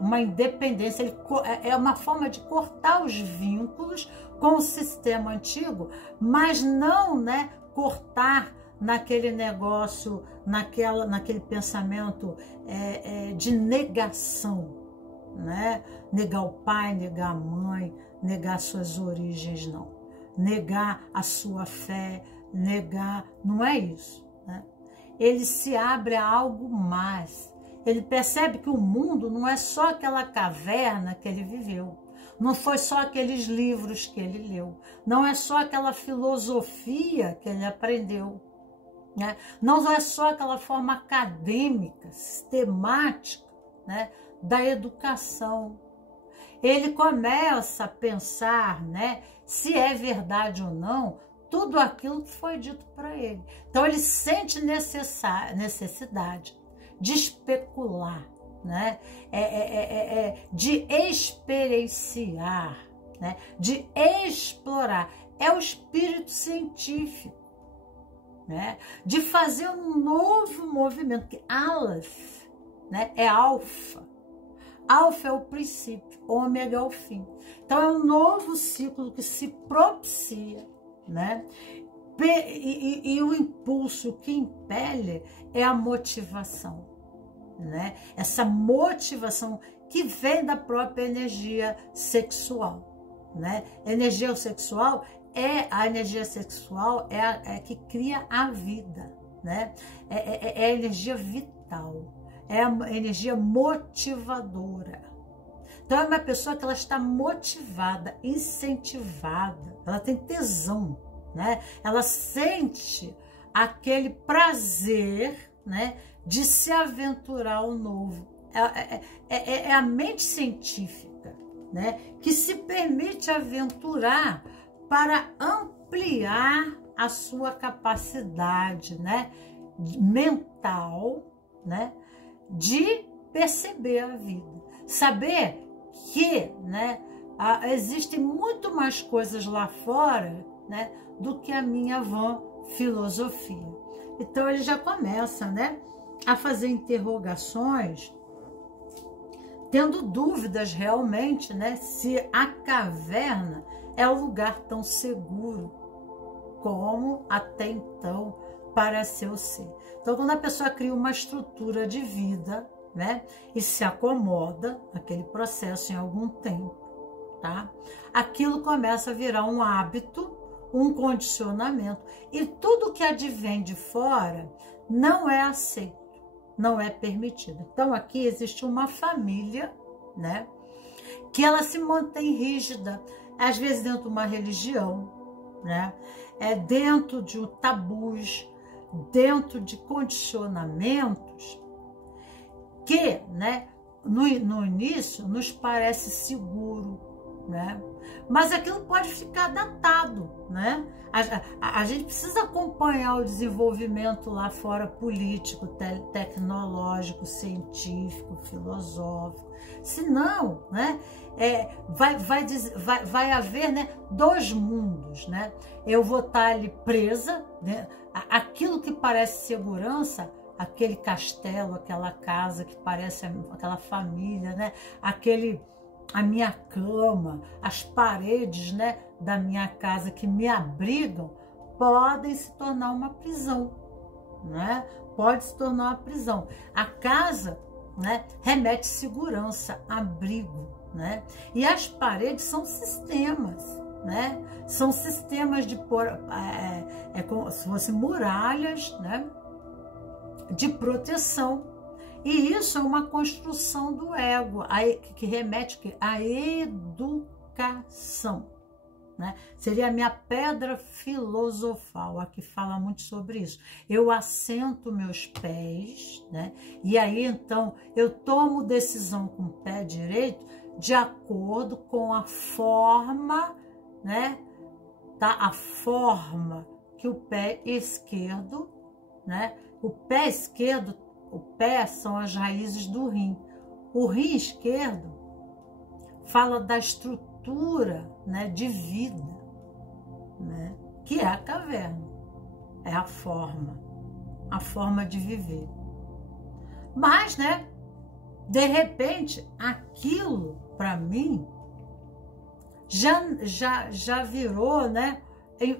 uma independência. É uma forma de cortar os vínculos com o sistema antigo, mas não, né, cortar naquele negócio, naquele pensamento de negação, né? Negar o pai, negar a mãe, negar suas origens, não. Negar a sua fé, negar, não é isso, né? Ele se abre a algo mais. Ele percebe que o mundo não é só aquela caverna que ele viveu. Não foi só aqueles livros que ele leu. Não é só aquela filosofia que ele aprendeu. Né? Não é só aquela forma acadêmica, sistemática, né, da educação. Ele começa a pensar, né, se é verdade ou não tudo aquilo que foi dito para ele. Então ele sente necessidade de especular, né, de experienciar, né, de explorar. É o espírito científico. Né, de fazer um novo movimento, que Aleph, né, é alfa. Alfa é o princípio, ômega é o fim. Então é um novo ciclo que se propicia, né? E o impulso que impele é a motivação, né? Essa motivação que vem da própria energia sexual, né? Energia sexual a energia sexual é que cria a vida, né? É a energia vital, é a energia motivadora. Então é uma pessoa que ela está motivada, incentivada, ela tem tesão, né? Ela sente aquele prazer, né, de se aventurar ao novo. É a mente científica, né, que se permite aventurar para ampliar a sua capacidade, né, mental, né, de perceber a vida. Saber que, né, existem muito mais coisas lá fora, né, do que a minha vã filosofia. Então ele já começa, né, a fazer interrogações, tendo dúvidas realmente, né, se a caverna é um lugar tão seguro como até então pareceu ser. Então, quando a pessoa cria uma estrutura de vida, né, e se acomoda naquele processo em algum tempo, tá? Aquilo começa a virar um hábito, um condicionamento, e tudo que advém de fora não é aceito, não é permitida. Então aqui existe uma família, né, que ela se mantém rígida, às vezes dentro de uma religião, né, dentro de tabus, dentro de condicionamentos que, né, no início nos parece seguro, né, mas aquilo pode ficar datado, né? A gente precisa acompanhar o desenvolvimento lá fora político, tecnológico, científico, filosófico. Senão, né, vai haver, né, dois mundos, né? Eu vou estar ali presa, né? Aquilo que parece segurança, aquele castelo, aquela casa que parece aquela família, né? A minha cama, as paredes, né, da minha casa que me abrigam, podem se tornar uma prisão, né? Pode se tornar uma prisão. A casa, né, remete segurança, abrigo, né? E as paredes são sistemas, né? São sistemas de como se fossem muralhas, né, de proteção. E isso é uma construção do ego, que remete à educação, né? Seria a minha pedra filosofal, aqui fala muito sobre isso. Eu assento meus pés, né? E aí então eu tomo decisão com o pé direito de acordo com a forma, né? Tá? A forma que o pé esquerdo, né? O pé esquerdo, o pé são as raízes do rim. O rim esquerdo fala da estrutura, né, de vida, né, que é a caverna, é a forma de viver. Mas, né, de repente, aquilo para mim já virou, né,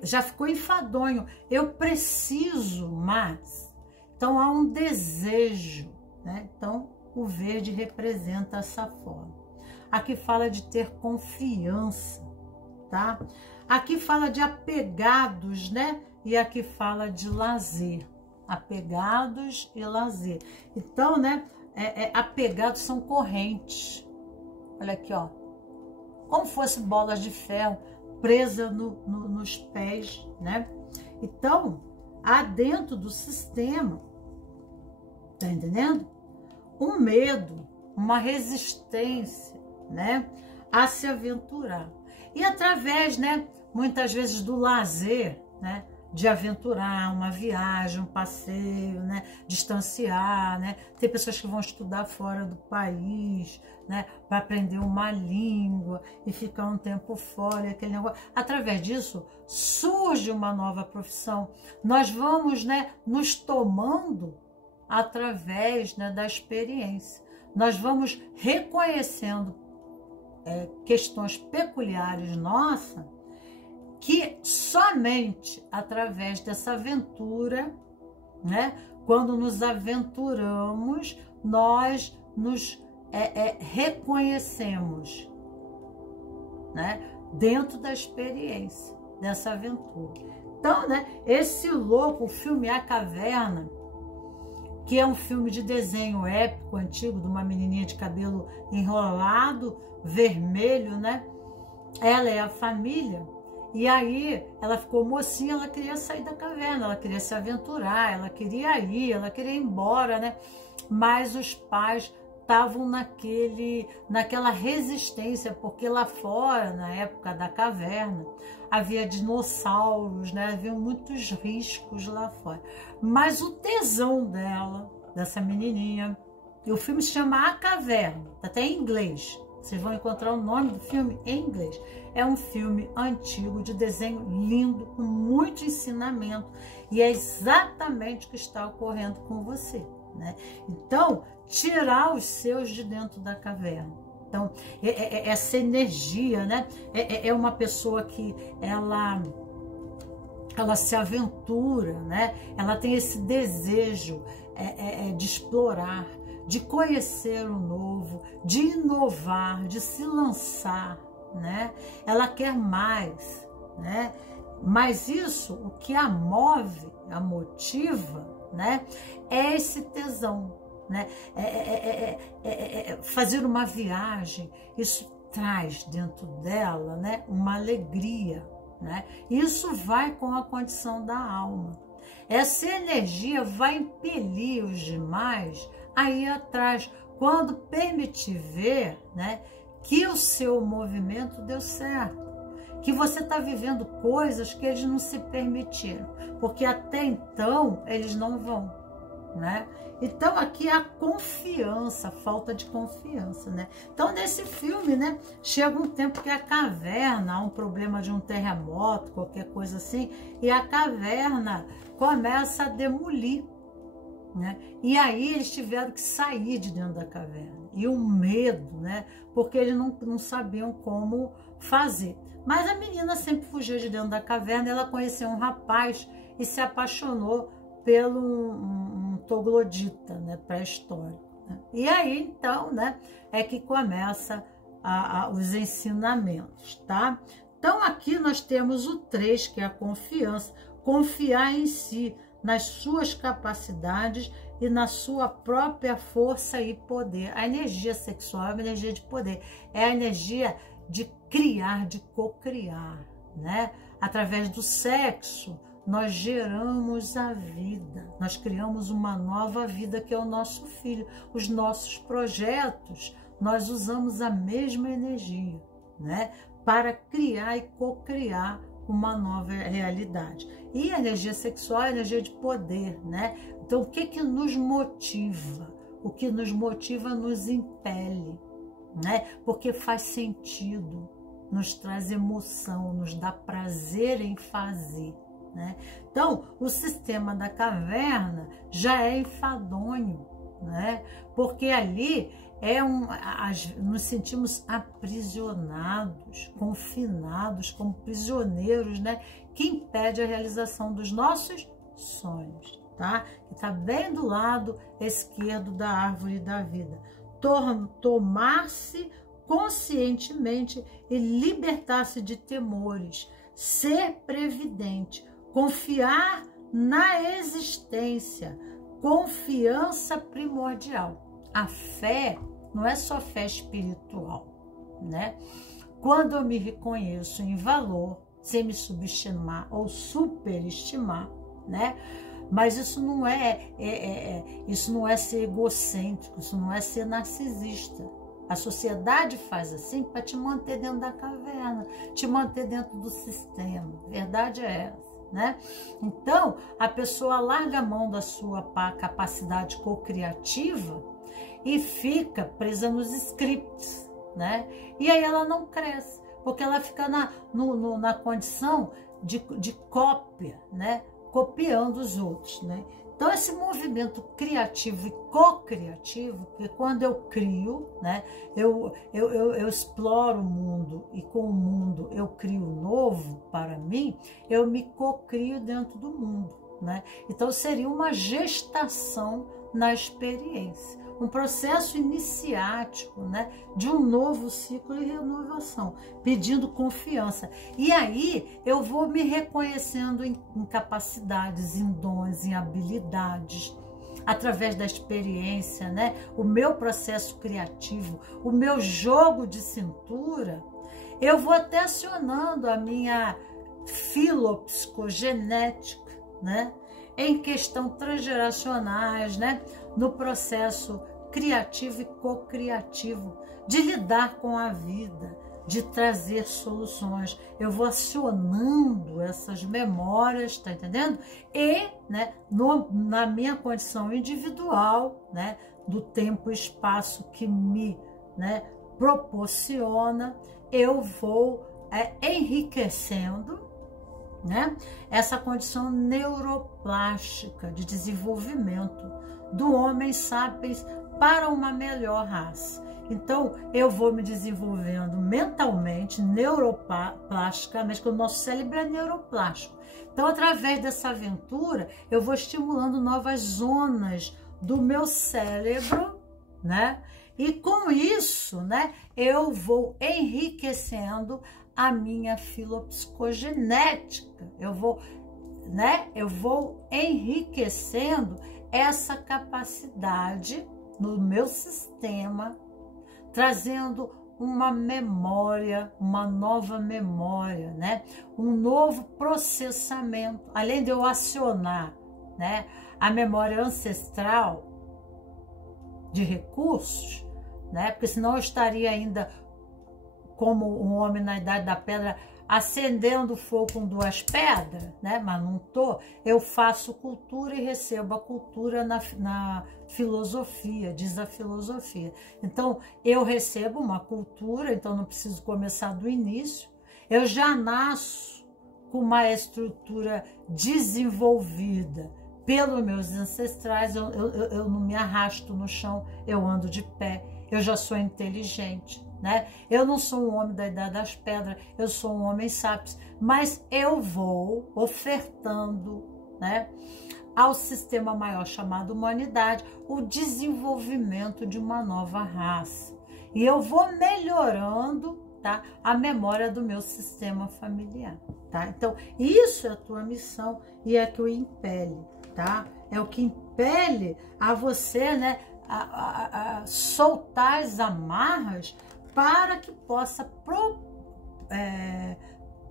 já ficou enfadonho. Eu preciso mais. Então há um desejo, né? Então o verde representa essa forma. Aqui fala de ter confiança, tá? Aqui fala de apegados, né? E aqui fala de lazer. Apegados e lazer. Então, né? Apegados são correntes. Olha aqui, ó. Como fosse bolas de ferro presa nos pés, né? Então, há dentro do sistema, tá entendendo? Um medo, uma resistência, né, a se aventurar. E através, né, muitas vezes do lazer, né, de aventurar uma viagem, um passeio, né, distanciar, né? Tem pessoas que vão estudar fora do país, né, para aprender uma língua e ficar um tempo fora, aquele negócio. Através disso surge uma nova profissão. Nós vamos, né, nos tomando através, né, da experiência. Nós vamos reconhecendo questões peculiares nossas, que somente através dessa aventura, né, quando nos aventuramos, nós nos reconhecemos, né, dentro da experiência dessa aventura. Então, né, esse louco, o filme A Caverna, que é um filme de desenho épico, antigo, de uma menininha de cabelo enrolado, vermelho, né? Ela é a família. E aí ela ficou mocinha, ela queria sair da caverna, ela queria se aventurar, ela queria ir embora, né? Mas os pais estavam naquela resistência, porque lá fora, na época da caverna, havia dinossauros, né? Havia muitos riscos lá fora. Mas o tesão dela, dessa menininha, e o filme se chama A Caverna, até em inglês. Vocês vão encontrar o nome do filme em inglês. É um filme antigo, de desenho lindo, com muito ensinamento. E é exatamente o que está ocorrendo com você, né? Então, tirar os seus de dentro da caverna. Então, essa energia, né? É uma pessoa que ela se aventura, né? Ela tem esse desejo de explorar, de conhecer o novo, de inovar, de se lançar, né? Ela quer mais, né? Mas isso, o que a move, a motiva, né? É esse tesão, né? Fazer uma viagem, isso traz dentro dela, né, uma alegria, né? Isso vai com a condição da alma. Essa energia vai impelir os demais a ir atrás, quando permitir ver, né, que o seu movimento deu certo, que você está vivendo coisas que eles não se permitiram, porque até então eles não vão, né? Então aqui é a confiança, a falta de confiança, né? Então nesse filme, né, chega um tempo que a caverna, há um problema de um terremoto, qualquer coisa assim, e a caverna começa a demolir, né? E aí eles tiveram que sair de dentro da caverna, e o medo, né, porque eles não sabiam como fazer. Mas a menina sempre fugiu de dentro da caverna, ela conheceu um rapaz e se apaixonou pelo um troglodita, né, pré-histórico, né? E aí, então, né, é que começa os ensinamentos, tá? Então, aqui nós temos o 3, que é a confiança, confiar em si, nas suas capacidades e na sua própria força e poder. A energia sexual é uma energia de poder, é a energia de criar, de cocriar, né? Através do sexo, nós geramos a vida, nós criamos uma nova vida que é o nosso filho. Os nossos projetos, nós usamos a mesma energia, né, para criar e cocriar uma nova realidade. E a energia sexual é a energia de poder, né? Então, o que nos motiva? O que nos motiva nos impele, né? Porque faz sentido, nos traz emoção, nos dá prazer em fazer, né? Então, o sistema da caverna já é enfadonho, né? Porque ali nos sentimos aprisionados, confinados, como prisioneiros, né? Que impede a realização dos nossos sonhos, tá? Que está bem do lado esquerdo da árvore da vida. Tomar-se conscientemente e libertar-se de temores, ser previdente, confiar na existência, confiança primordial. A fé não é só fé espiritual, né? Quando eu me reconheço em valor, sem me subestimar ou superestimar, né? Mas isso não é ser egocêntrico, isso não é ser narcisista. A sociedade faz assim para te manter dentro da caverna, te manter dentro do sistema. Verdade é essa, né? Então, a pessoa larga a mão da sua capacidade cocriativa e fica presa nos scripts, né? E aí ela não cresce, porque ela fica na condição de cópia, né? Copiando os outros, né? Então, esse movimento criativo e co-criativo, que quando eu crio, né, eu exploro o mundo e com o mundo eu crio novo para mim, eu me co-crio dentro do mundo, né? Então, seria uma gestação na experiência, um processo iniciático, né, de um novo ciclo e renovação, pedindo confiança. E aí eu vou me reconhecendo em capacidades, em dons, em habilidades, através da experiência, né, o meu processo criativo, o meu jogo de cintura. Eu vou até acionando a minha filopsicogenética, né, em questão transgeracionais, né, no processo criativo e co-criativo, de lidar com a vida, de trazer soluções. Eu vou acionando essas memórias, tá entendendo? E, né, na minha condição individual, né, do tempo e espaço que me, né, proporciona, eu vou enriquecendo, né, essa condição neuroplástica de desenvolvimento do homem sapiens para uma melhor raça. Então, eu vou me desenvolvendo mentalmente, neuroplasticamente, porque o nosso cérebro é neuroplástico. Então, através dessa aventura, eu vou estimulando novas zonas do meu cérebro, né? E com isso, né, eu vou enriquecendo a minha filopsicogenética. Eu vou enriquecendo essa capacidade, no meu sistema, trazendo uma memória, uma nova memória, né? Um novo processamento, além de eu acionar, né, a memória ancestral de recursos, né? Porque senão eu estaria ainda como um homem na Idade da Pedra, acendendo fogo com 2 pedras, né? Mas não tô. Eu faço cultura e recebo a cultura na filosofia, diz a filosofia. Então, eu recebo uma cultura, então não preciso começar do início. Eu já nasço com uma estrutura desenvolvida pelos meus ancestrais. Eu não me arrasto no chão, eu ando de pé, eu já sou inteligente. Né? Eu não sou um homem da Idade das Pedras, eu sou um homem sapiens, mas eu vou ofertando, né, ao sistema maior chamado humanidade o desenvolvimento de uma nova raça. E eu vou melhorando, tá, a memória do meu sistema familiar. Tá? Então, isso é a tua missão e é que o impele, tá? É o que impele a você, né, a soltar as amarras para que possa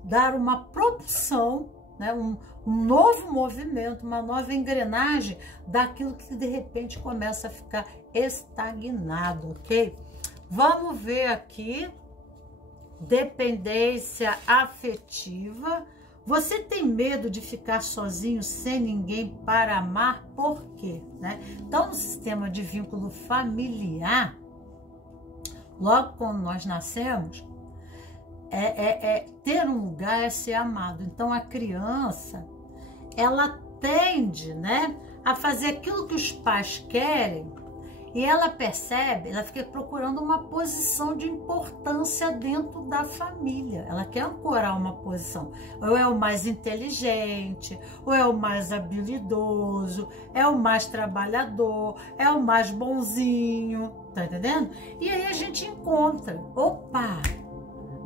dar uma propulsão, né, um novo movimento, uma nova engrenagem daquilo que de repente começa a ficar estagnado, ok? Vamos ver aqui, dependência afetiva. Você tem medo de ficar sozinho sem ninguém para amar? Por quê? Né? Então, no sistema de vínculo familiar, logo quando nós nascemos, ter um lugar é ser amado. Então, a criança, ela tende, né, a fazer aquilo que os pais querem e ela percebe, ela fica procurando uma posição de importância dentro da família. Ela quer ancorar uma posição. Ou é o mais inteligente, ou é o mais habilidoso, é o mais trabalhador, é o mais bonzinho. Tá entendendo? E aí a gente encontra, opa,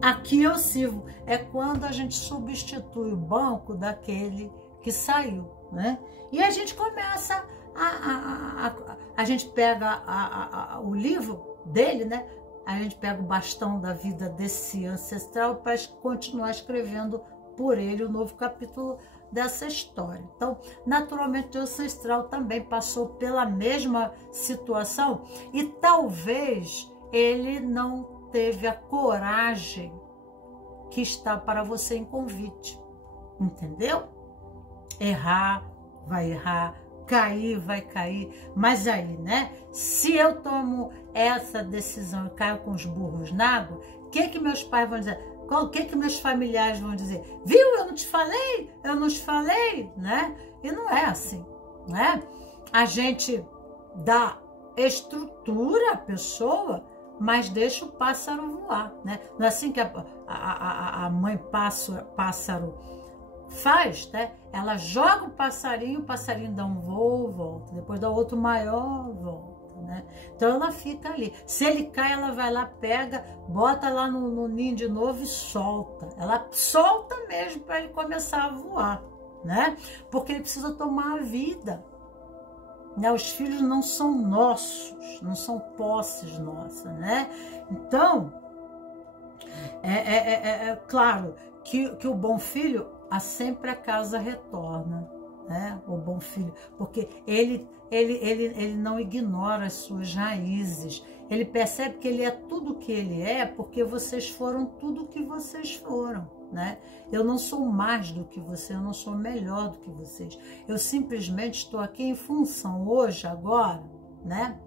aqui eu sirvo. É quando a gente substitui o banco daquele que saiu, né? E a gente começa a gente pega o livro dele, né? A gente pega o bastão da vida desse ancestral para continuar escrevendo por ele o novo capítulo dessa história. Então, naturalmente, o ancestral também passou pela mesma situação e talvez ele não teve a coragem que está para você em convite, entendeu? Errar, vai errar, cair, vai cair, mas aí, né? Se eu tomo essa decisão e caio com os burros na água, o que meus pais vão dizer? O que meus familiares vão dizer? Viu, eu não te falei, né? E não é assim, né? A gente dá estrutura à pessoa, mas deixa o pássaro voar, né? Não é assim que a mãe pássaro faz, né? Ela joga o passarinho dá um voo, volta, depois dá outro maior, volta. Né? Então ela fica ali. Se ele cai, ela vai lá, pega, bota lá no ninho de novo e solta. Ela solta mesmo para ele começar a voar, né? Porque ele precisa tomar a vida. Né? Os filhos não são nossos, não são posses nossas, né? Então, é claro que o bom filho, sempre a casa retorna. Né? O bom filho, porque ele não ignora as suas raízes, ele percebe que ele é tudo o que ele é, porque vocês foram tudo o que vocês foram, né? Eu não sou mais do que você, eu não sou melhor do que vocês, eu simplesmente estou aqui em função hoje, agora, né?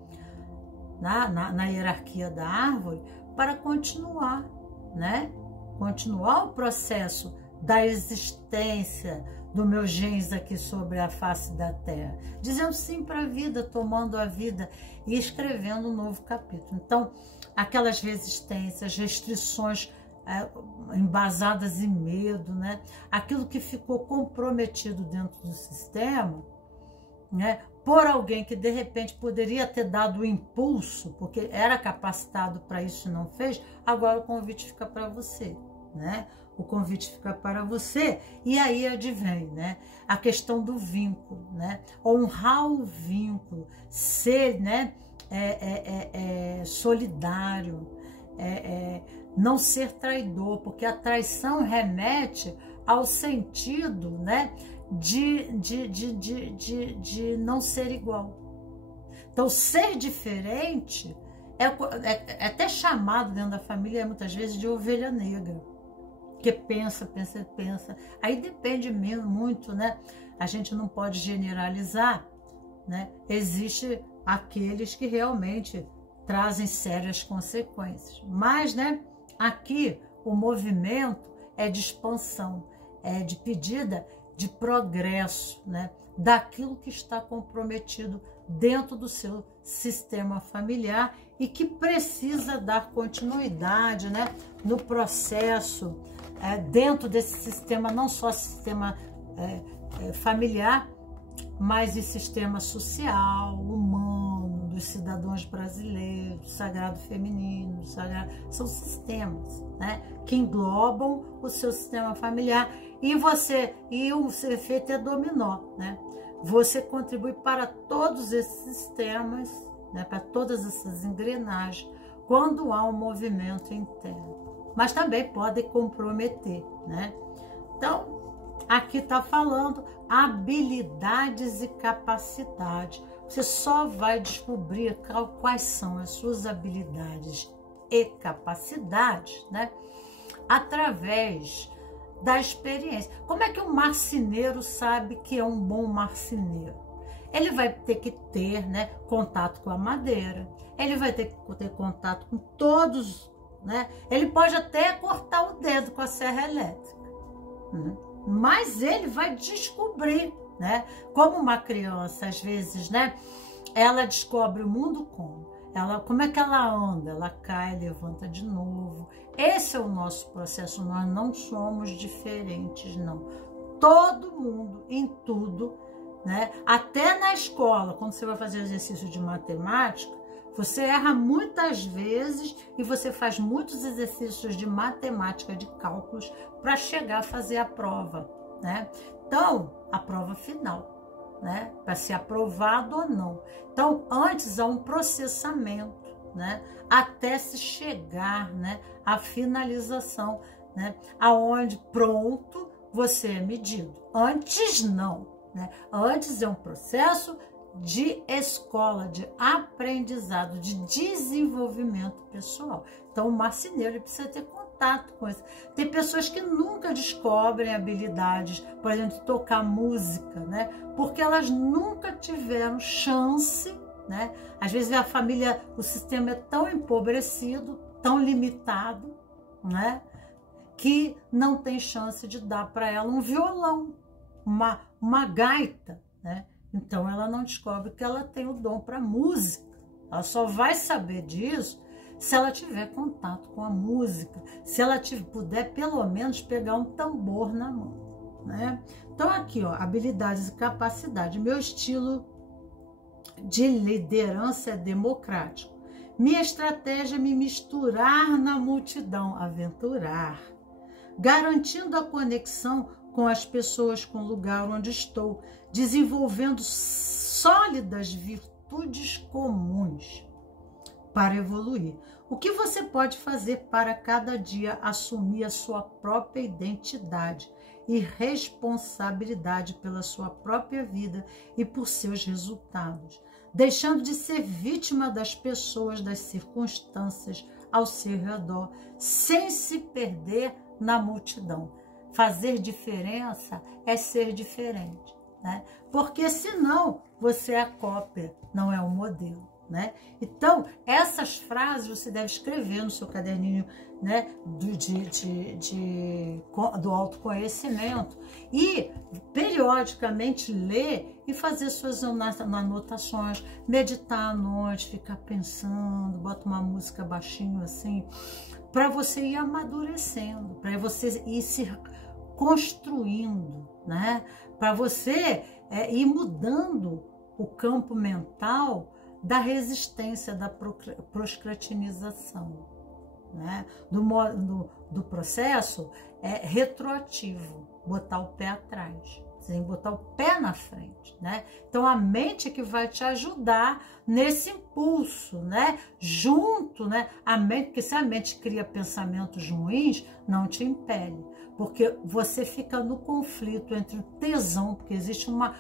Na hierarquia da árvore, para continuar, né? Continuar o processo da existência dos meus genes aqui sobre a face da Terra, dizendo sim para a vida, tomando a vida e escrevendo um novo capítulo. Então, aquelas resistências, restrições embasadas em medo, né? Aquilo que ficou comprometido dentro do sistema, né? Por alguém que de repente poderia ter dado o impulso, porque era capacitado para isso e não fez, agora o convite fica para você, né? O convite fica para você, e aí advém, né? A questão do vínculo, né? Honrar o vínculo, ser, né? solidário, não ser traidor, porque a traição remete ao sentido, né, de não ser igual. Então, ser diferente é até chamado dentro da família, muitas vezes, de ovelha negra, que pensa. Aí depende muito, né? A gente não pode generalizar, né? Existe aqueles que realmente trazem sérias consequências. Mas, né, aqui o movimento é de expansão, é de pedida de progresso, né, daquilo que está comprometido dentro do seu sistema familiar e que precisa dar continuidade, né, no processo, dentro desse sistema, não só sistema familiar, mas o sistema social, humano, dos cidadãos brasileiros, sagrado feminino, são sistemas, né, que englobam o seu sistema familiar e o efeito é dominó, né? Você contribui para todos esses sistemas, né, para todas essas engrenagens, quando há um movimento interno. Mas também pode comprometer, né? Então, aqui está falando habilidades e capacidades. Você só vai descobrir quais são as suas habilidades e capacidades, né, através da experiência. Como é que um marceneiro sabe que é um bom marceneiro? Ele vai ter que ter, né, contato com a madeira, ele vai ter que ter contato com todos, né? Ele pode até cortar o dedo com a serra elétrica, né? Mas ele vai descobrir, né? Como uma criança, às vezes, né, ela descobre o mundo como é que ela anda? Ela cai, levanta de novo. Esse é o nosso processo, nós não somos diferentes, não. Todo mundo, em tudo, né? Até na escola, quando você vai fazer exercício de matemática, você erra muitas vezes e você faz muitos exercícios de matemática, de cálculos, para chegar a fazer a prova, né? Então, a prova final, né? Para ser aprovado ou não. Então, antes há um processamento, né? Até se chegar, né, à finalização, né? Aonde pronto você é medido. Antes não, né? Antes é um processo de escola, de aprendizado, de desenvolvimento pessoal. Então, o marceneiro ele precisa ter contato com isso. Tem pessoas que nunca descobrem habilidades, por exemplo, de tocar música, né? Porque elas nunca tiveram chance, né? Às vezes a família, o sistema é tão empobrecido, tão limitado, né, que não tem chance de dar para ela um violão, uma gaita, né? Então ela não descobre que ela tem o dom para música. Ela só vai saber disso se ela tiver contato com a música, se ela puder pelo menos pegar um tambor na mão, né? Então aqui, ó, habilidades e capacidade. Meu estilo de liderança é democrático. Minha estratégia é me misturar na multidão, aventurar, garantindo a conexão com as pessoas, com o lugar onde estou, desenvolvendo sólidas virtudes comuns para evoluir. O que você pode fazer para cada dia assumir a sua própria identidade e responsabilidade pela sua própria vida e por seus resultados, deixando de ser vítima das pessoas, das circunstâncias ao seu redor, sem se perder na multidão. Fazer diferença é ser diferente, né? Porque senão você é a cópia, não é o modelo, né? Então, essas frases você deve escrever no seu caderninho, né, do autoconhecimento e periodicamente ler e fazer suas anotações, meditar à noite, ficar pensando, bota uma música baixinho assim, para você ir amadurecendo, para você ir se construindo, né? Para você ir mudando o campo mental da resistência, da procrastinização, né? Do processo retroativo, botar o pé atrás, Você tem que botar o pé na frente, né? Então, a mente é que vai te ajudar nesse impulso, né? Junto, né? A mente, porque se a mente cria pensamentos ruins, não te impele. Porque você fica no conflito entre o tesão, porque existe uma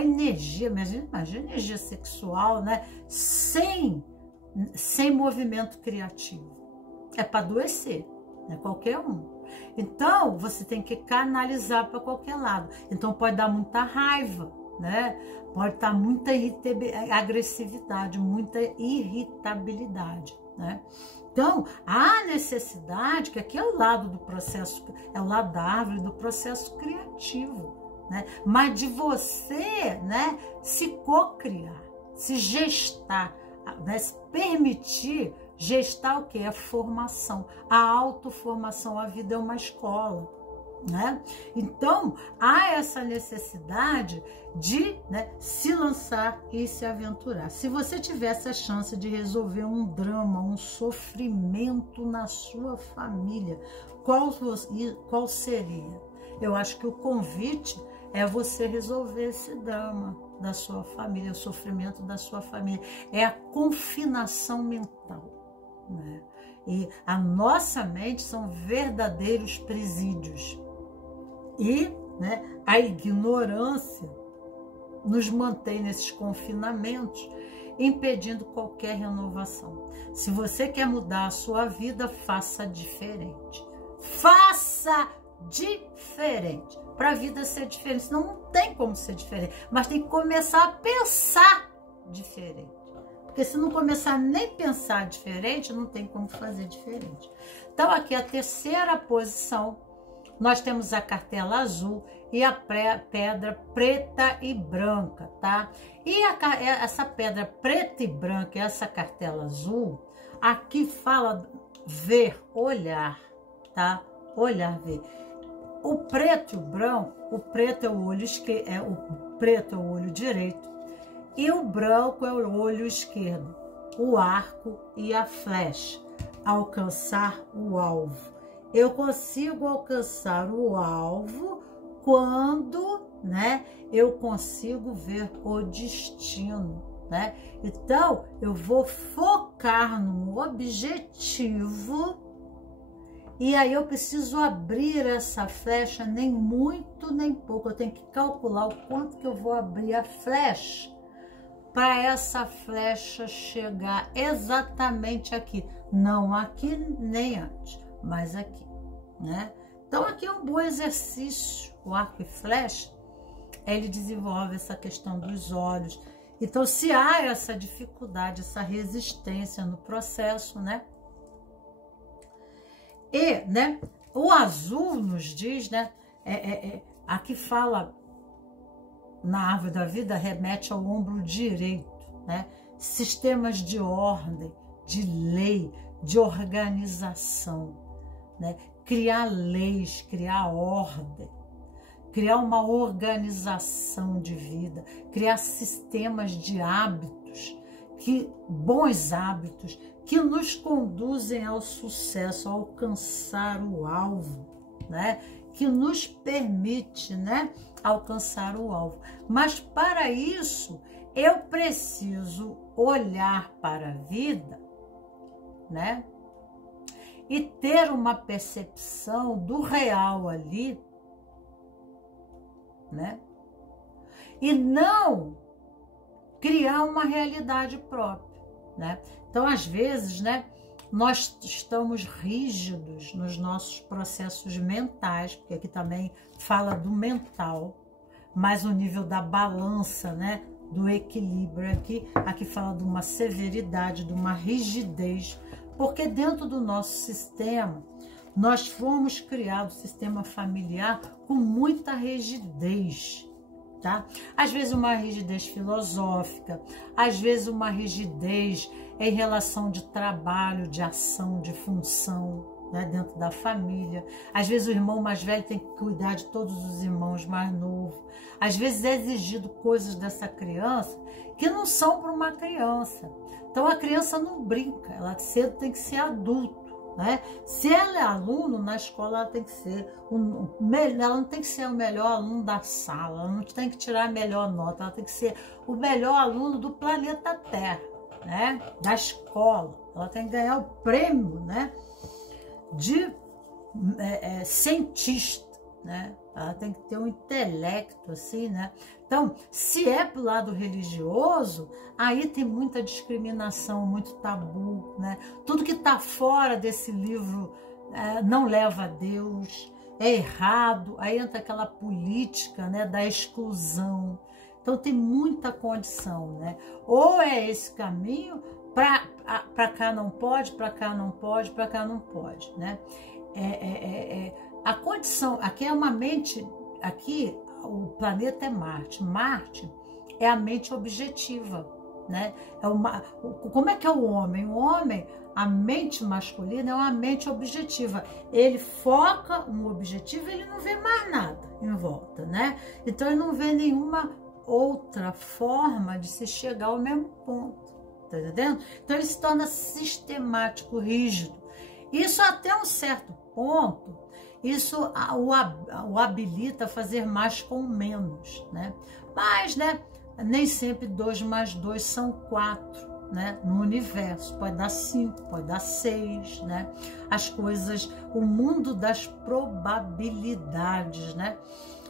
energia, imagina energia sexual, né? Sem movimento criativo. É para adoecer, né? Qualquer um. Então, você tem que canalizar para qualquer lado. Então, pode dar muita raiva, né? Pode estar muita agressividade, muita irritabilidade, né? Então, há necessidade, que aqui é o lado do processo, é o lado da árvore do processo criativo, né? Mas de você, né, se cocriar, se gestar, né, se permitir gestar o que? A formação, a autoformação. A vida é uma escola, né? Então, há essa necessidade de, né, se lançar e se aventurar. Se você tivesse a chance de resolver um drama, um sofrimento na sua família, qual seria? Eu acho que o convite é você resolver esse drama da sua família, o sofrimento da sua família. É a confinação mental, né? E a nossa mente são verdadeiros presídios. E, né, a ignorância nos mantém nesses confinamentos, impedindo qualquer renovação. Se você quer mudar a sua vida, faça diferente. Faça diferente. Para a vida ser diferente. Senão não tem como ser diferente. Mas tem que começar a pensar diferente. Porque se não começar nem a pensar diferente, não tem como fazer diferente. Então, aqui a terceira posição, nós temos a cartela azul e a pedra preta e branca, tá? E essa pedra preta e branca, essa cartela azul, aqui fala ver, olhar, tá? Olhar, ver. O preto e o branco, o preto é o olho esquerdo, o preto é o olho direito e o branco é o olho esquerdo, o arco e a flecha, alcançar o alvo. Eu consigo alcançar o alvo quando, né, eu consigo ver o destino, né? Então, eu vou focar no objetivo e aí eu preciso abrir essa flecha, nem muito nem pouco. Eu tenho que calcular o quanto que eu vou abrir a flecha para essa flecha chegar exatamente aqui. Não aqui nem antes, mas aqui, né? Então, aqui é um bom exercício. O arco e flecha, ele desenvolve essa questão dos olhos. Então, se há essa dificuldade, essa resistência no processo, né? E, né, o azul nos diz, né? Aqui fala, na árvore da vida, remete ao ombro direito, né? Sistemas de ordem, de lei, de organização, né? Criar leis, criar ordem, criar uma organização de vida, criar sistemas de hábitos, bons hábitos, que nos conduzem ao sucesso, a alcançar o alvo, né? Que nos permite, né, alcançar o alvo. Mas para isso, eu preciso olhar para a vida, né? E ter uma percepção do real ali, né? E não criar uma realidade própria, né? Então, às vezes, né, nós estamos rígidos nos nossos processos mentais, porque aqui também fala do mental, mas o nível da balança, né, do equilíbrio. Aqui fala de uma severidade, de uma rigidez, porque dentro do nosso sistema, nós fomos criados, sistema familiar, com muita rigidez, tá? Às vezes uma rigidez filosófica, às vezes uma rigidez em relação de trabalho, de ação, de função, né, dentro da família. Às vezes o irmão mais velho tem que cuidar de todos os irmãos mais novos. Às vezes é exigido coisas dessa criança que não são para uma criança. Então a criança não brinca, ela cedo tem que ser adulto, né? Se ela é aluno, na escola ela tem que ser ela não tem que ser o melhor aluno da sala, ela não tem que tirar a melhor nota, ela tem que ser o melhor aluno do planeta Terra, né? Da escola. Ela tem que ganhar o prêmio, né? De cientista, né? Ela tem que ter um intelecto, assim, né? Então, se é pro lado religioso, aí tem muita discriminação, muito tabu, né? Tudo que está fora desse livro não leva a Deus, é errado. Aí entra aquela política, né, da exclusão. Então, tem muita condição, né? Ou é esse caminho, para cá não pode, para cá não pode, para cá não pode, né? A condição, aqui é uma mente, aqui o planeta é Marte. Marte é a mente objetiva, né? Como é que é o homem? O homem, a mente masculina é uma mente objetiva. Ele foca no objetivo, ele não vê mais nada em volta, né? Então ele não vê nenhuma outra forma de se chegar ao mesmo ponto, tá entendendo? Então ele se torna sistemático, rígido. Isso até um certo ponto, isso o habilita a fazer mais com menos, né? Mas, né, nem sempre 2 mais 2 são 4, né? No universo, pode dar 5, pode dar 6, né? As coisas, o mundo das probabilidades, né?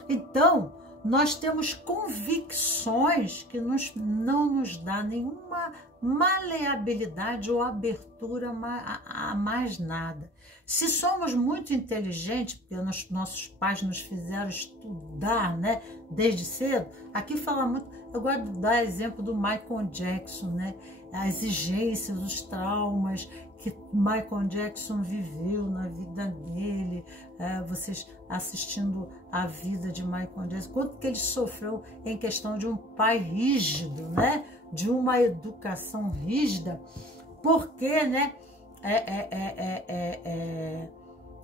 Então, nós temos convicções que não nos dá nenhuma maleabilidade ou abertura a mais nada. Se somos muito inteligentes, porque nossos pais nos fizeram estudar, né, desde cedo, aqui fala muito, eu gosto de dar exemplo do Michael Jackson, né, a exigência, os traumas que Michael Jackson viveu na vida dele, vocês assistindo a vida de Michael Jackson, quanto que ele sofreu em questão de um pai rígido, né, de uma educação rígida, porque, né,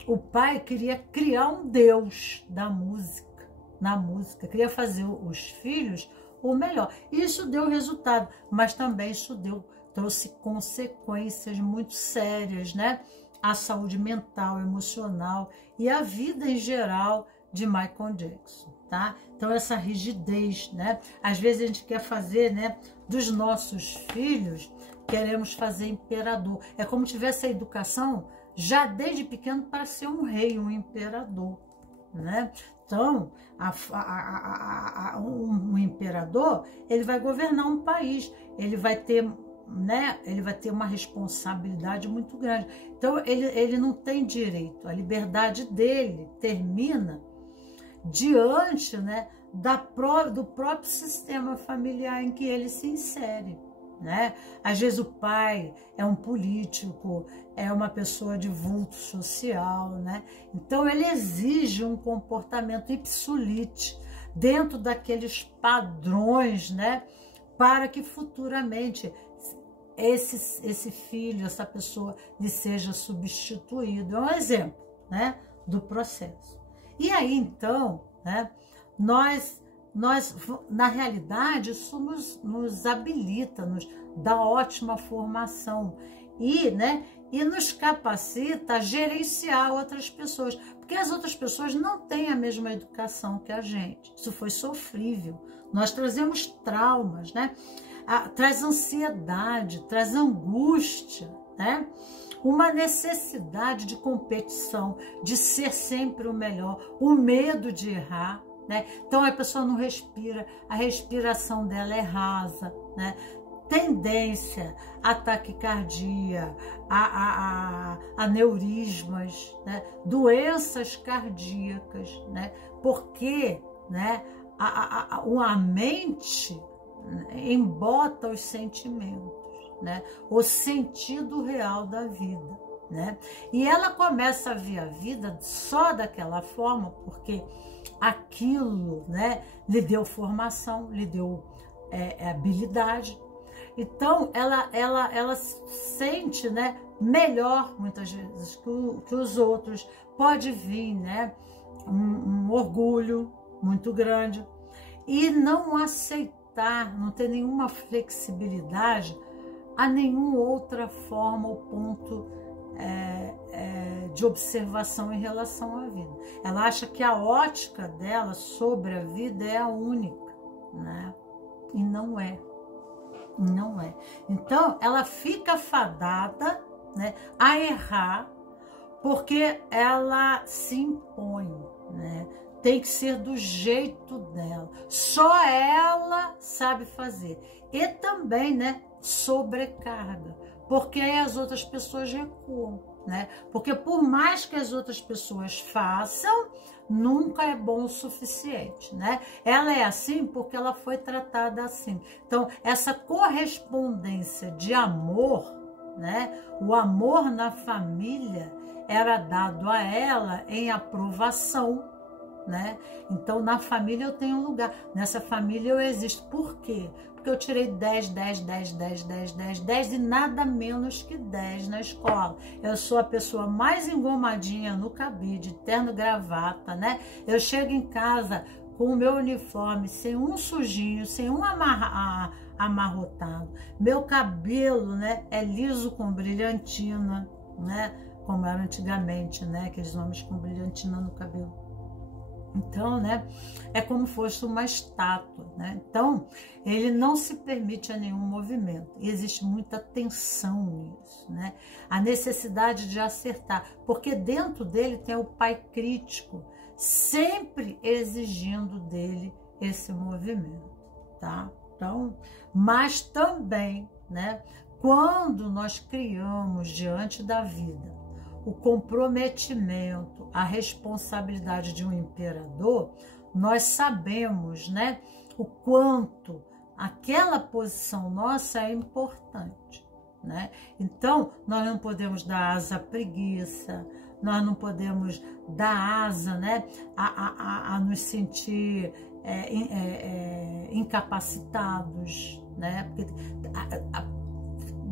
o pai queria criar um Deus da música, na música, queria fazer os filhos o melhor. Isso deu resultado, mas também isso trouxe consequências muito sérias, né? A saúde mental, emocional e a vida em geral de Michael Jackson, tá? Então essa rigidez, né? Às vezes a gente quer fazer, né, dos nossos filhos, queremos fazer imperador. É como se tivesse a educação já desde pequeno para ser um rei, um imperador, né? Então, um imperador, ele vai governar um país, ele vai ter, né, ele vai ter uma responsabilidade muito grande. Então, ele não tem direito, a liberdade dele termina diante, né, do próprio sistema familiar em que ele se insere, né? Às vezes o pai é um político, é uma pessoa de vulto social, né? Então ele exige um comportamento ipsulite dentro daqueles padrões, né? Para que futuramente esse filho, essa pessoa lhe seja substituído. É um exemplo, né, do processo. E aí então, né, nós na realidade, isso nos habilita, nos dá ótima formação e, né, e nos capacita a gerenciar outras pessoas, porque as outras pessoas não têm a mesma educação que a gente. Isso foi sofrível. Nós trazemos traumas, né? Traz ansiedade, traz angústia, né? Uma necessidade de competição, de ser sempre o melhor, o medo de errar, né? Então a pessoa não respira, a respiração dela é rasa, né? Tendência a taquicardia, a aneurismas, né? Doenças cardíacas, né? Porque, né, a mente embota os sentimentos, né? O sentido real da vida, né? E ela começa a ver a vida só daquela forma porque aquilo, né, lhe deu formação, lhe deu habilidade. Então ela sente, né, melhor muitas vezes que os outros. Pode vir, né, um orgulho muito grande e não aceitar, não ter nenhuma flexibilidade a nenhuma outra forma ou ponto de observação em relação à vida. Ela acha que a ótica dela sobre a vida é a única, né? E não é. Não é. Então, ela fica fadada, né, a errar, porque ela se impõe, né? Tem que ser do jeito dela. Só ela sabe fazer. E também, né, sobrecarga, porque aí as outras pessoas recuam, né? Porque por mais que as outras pessoas façam, nunca é bom o suficiente, né? Ela é assim porque ela foi tratada assim. Então, essa correspondência de amor, né? O amor na família era dado a ela em aprovação, né? Então, na família eu tenho um lugar. Nessa família eu existo. Por quê? Porque eu tirei 10, 10, 10, 10, 10, 10, 10 e nada menos que 10 na escola. Eu sou a pessoa mais engomadinha no cabide, terno, gravata, né? Eu chego em casa com o meu uniforme, sem um sujinho, sem um amarrotado. Meu cabelo, né, é liso com brilhantina, né? Como era antigamente, né? Aqueles homens com brilhantina no cabelo. Então, né, é como fosse uma estátua, né? Então, ele não se permite a nenhum movimento. E existe muita tensão nisso, né? A necessidade de acertar, porque dentro dele tem o pai crítico, sempre exigindo dele esse movimento, tá? Então, mas também, né, quando nós criamos diante da vida o comprometimento, a responsabilidade de um imperador, nós sabemos, né, o quanto aquela posição nossa é importante, né? Então, nós não podemos dar asa à preguiça, nós não podemos dar asa, né, a nos sentir incapacitados, né? Porque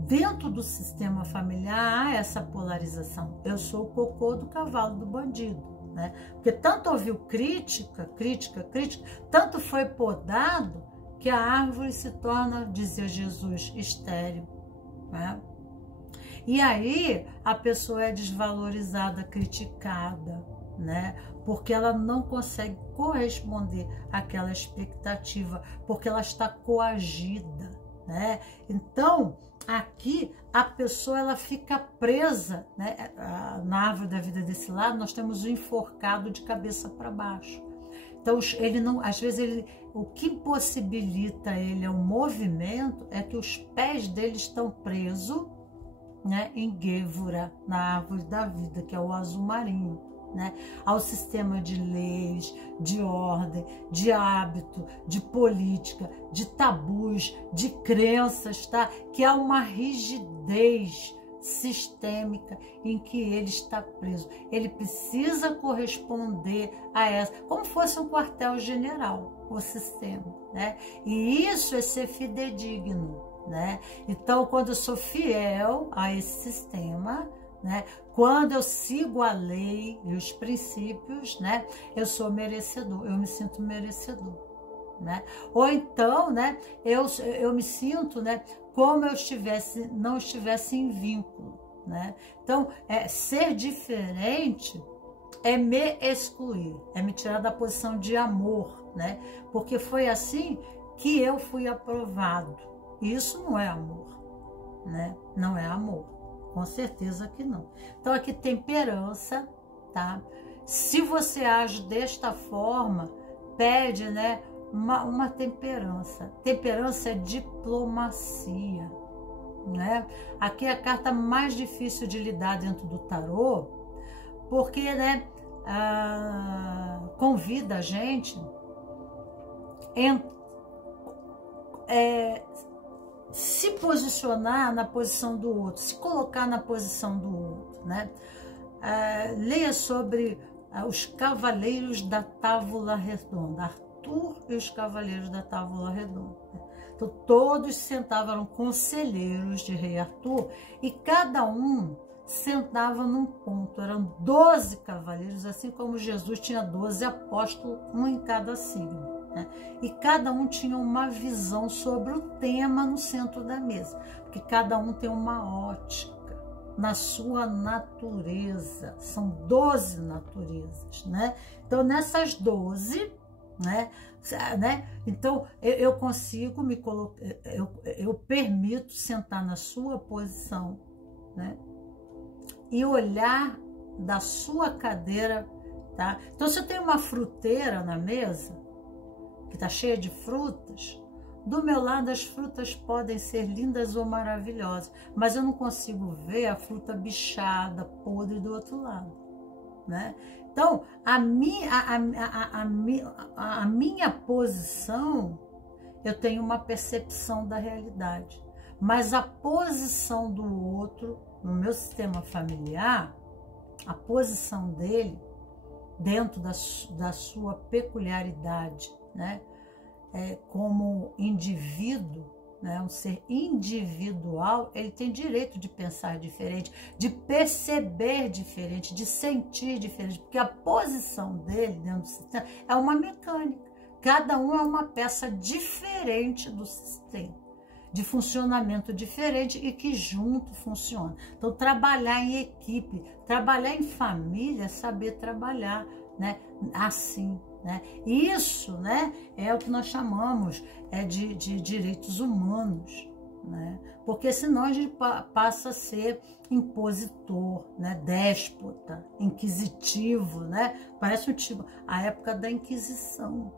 dentro do sistema familiar há essa polarização. Eu sou o cocô do cavalo do bandido, né? Porque tanto ouviu crítica, tanto foi podado que a árvore se torna, dizia Jesus, estéril, né? E aí a pessoa é desvalorizada, criticada, né? Porque ela não consegue corresponder àquela expectativa, porque ela está coagida, né? Então, aqui a pessoa ela fica presa, né? Na árvore da vida desse lado nós temos o enforcado de cabeça para baixo. Então ele não, às vezes o que possibilita ele o movimento é que os pés dele estão presos, né, em Gévora, na árvore da vida, que é o azul marinho, né, ao sistema de leis, de ordem, de hábito, de política, de tabus, de crenças, tá? Que há uma rigidez sistêmica em que ele está preso. Ele precisa corresponder a essa, como fosse um quartel-general, o sistema, né? E isso é ser fidedigno, né? Então, quando eu sou fiel a esse sistema, né? Quando eu sigo a lei e os princípios, né? Eu sou merecedor, eu me sinto merecedor, né? Ou então, né? Eu me sinto, né? Como eu não estivesse em vínculo, né? Então, ser diferente é me excluir, é me tirar da posição de amor, né? Porque foi assim que eu fui aprovado. Isso não é amor, né? Não é amor, com certeza que não. Então aqui temperança, tá? Se você age desta forma, pede, né, uma temperança. Temperança é diplomacia, né? Aqui é a carta mais difícil de lidar dentro do tarô, porque, né, convida a gente se posicionar na posição do outro, se colocar na posição do outro, né? Leia sobre os Cavaleiros da Távola Redonda, Arthur e os Cavaleiros da Távola Redonda. Então, todos sentavam, eram conselheiros de Rei Arthur, e cada um sentava num ponto. Eram 12 cavaleiros, assim como Jesus tinha 12 apóstolos, um em cada signo, né? E cada um tinha uma visão sobre o tema no centro da mesa, porque cada um tem uma ótica, na sua natureza. São 12 naturezas, né? Então, nessas 12, né? Então, eu consigo me colocar, eu permito sentar na sua posição, né? E olhar da sua cadeira, tá? Então, se eu tenho uma fruteira na mesa, que tá cheia de frutas, do meu lado as frutas podem ser lindas ou maravilhosas, mas eu não consigo ver a fruta bichada, podre do outro lado, né? Então, a minha posição, eu tenho uma percepção da realidade, mas a posição do outro, no meu sistema familiar, a posição dele, dentro da sua peculiaridade, né? Como indivíduo, né? Um ser individual, ele tem direito de pensar diferente, de perceber diferente, de sentir diferente, porque a posição dele dentro do sistema é uma mecânica. Cada um é uma peça diferente do sistema, de funcionamento diferente e que junto funciona. Então, trabalhar em equipe, trabalhar em família, saber trabalhar, né? Assim, né? Isso, né, é o que nós chamamos de direitos humanos, né? Porque senão a gente passa a ser impositor, né? Déspota, inquisitivo, né? Parece um tipo, a época da Inquisição,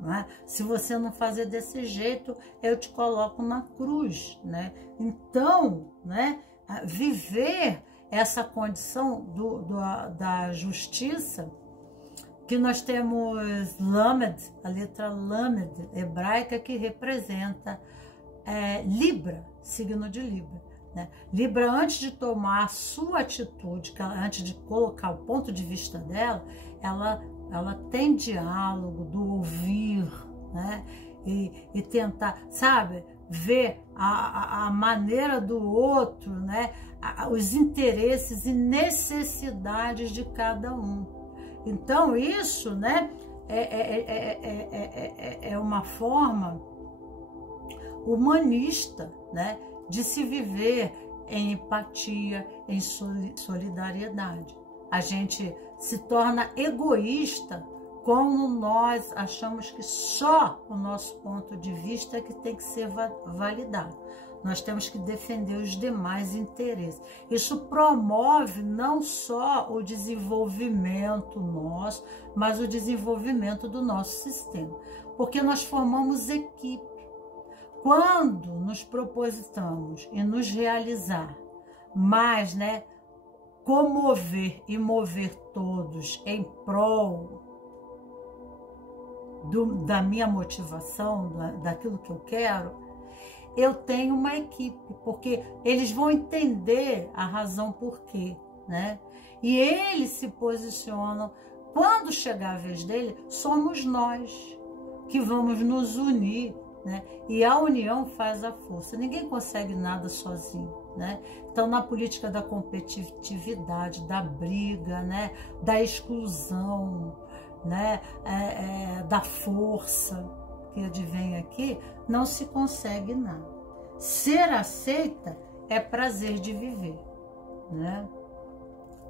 né? Se você não fazer desse jeito, eu te coloco na cruz, né? Então, né, viver essa condição da justiça, que nós temos Lamed, a letra Lamed hebraica, que representa Libra, signo de Libra, né? Libra, antes de tomar a sua atitude, antes de colocar o ponto de vista dela, ela tem diálogo do ouvir, né? E tentar, sabe, ver a maneira do outro, né? Os interesses e necessidades de cada um. Então, isso, né, é uma forma humanista, né, de se viver em empatia, em solidariedade. A gente se torna egoísta quando nós achamos que só o nosso ponto de vista é que tem que ser validado. Nós temos que defender os demais interesses. Isso promove não só o desenvolvimento nosso, mas o desenvolvimento do nosso sistema. Porque nós formamos equipe. Quando nos propositamos em nos realizar, mas, né, comover e mover todos em prol da minha motivação, daquilo que eu quero, eu tenho uma equipe, porque eles vão entender a razão por quê, né? E eles se posicionam. Quando chegar a vez dele, somos nós que vamos nos unir, né? E a união faz a força. Ninguém consegue nada sozinho, né? Então, na política da competitividade, da briga, né? Da exclusão, né? Da força que advém aqui, não se consegue nada. Ser aceita é prazer de viver, né?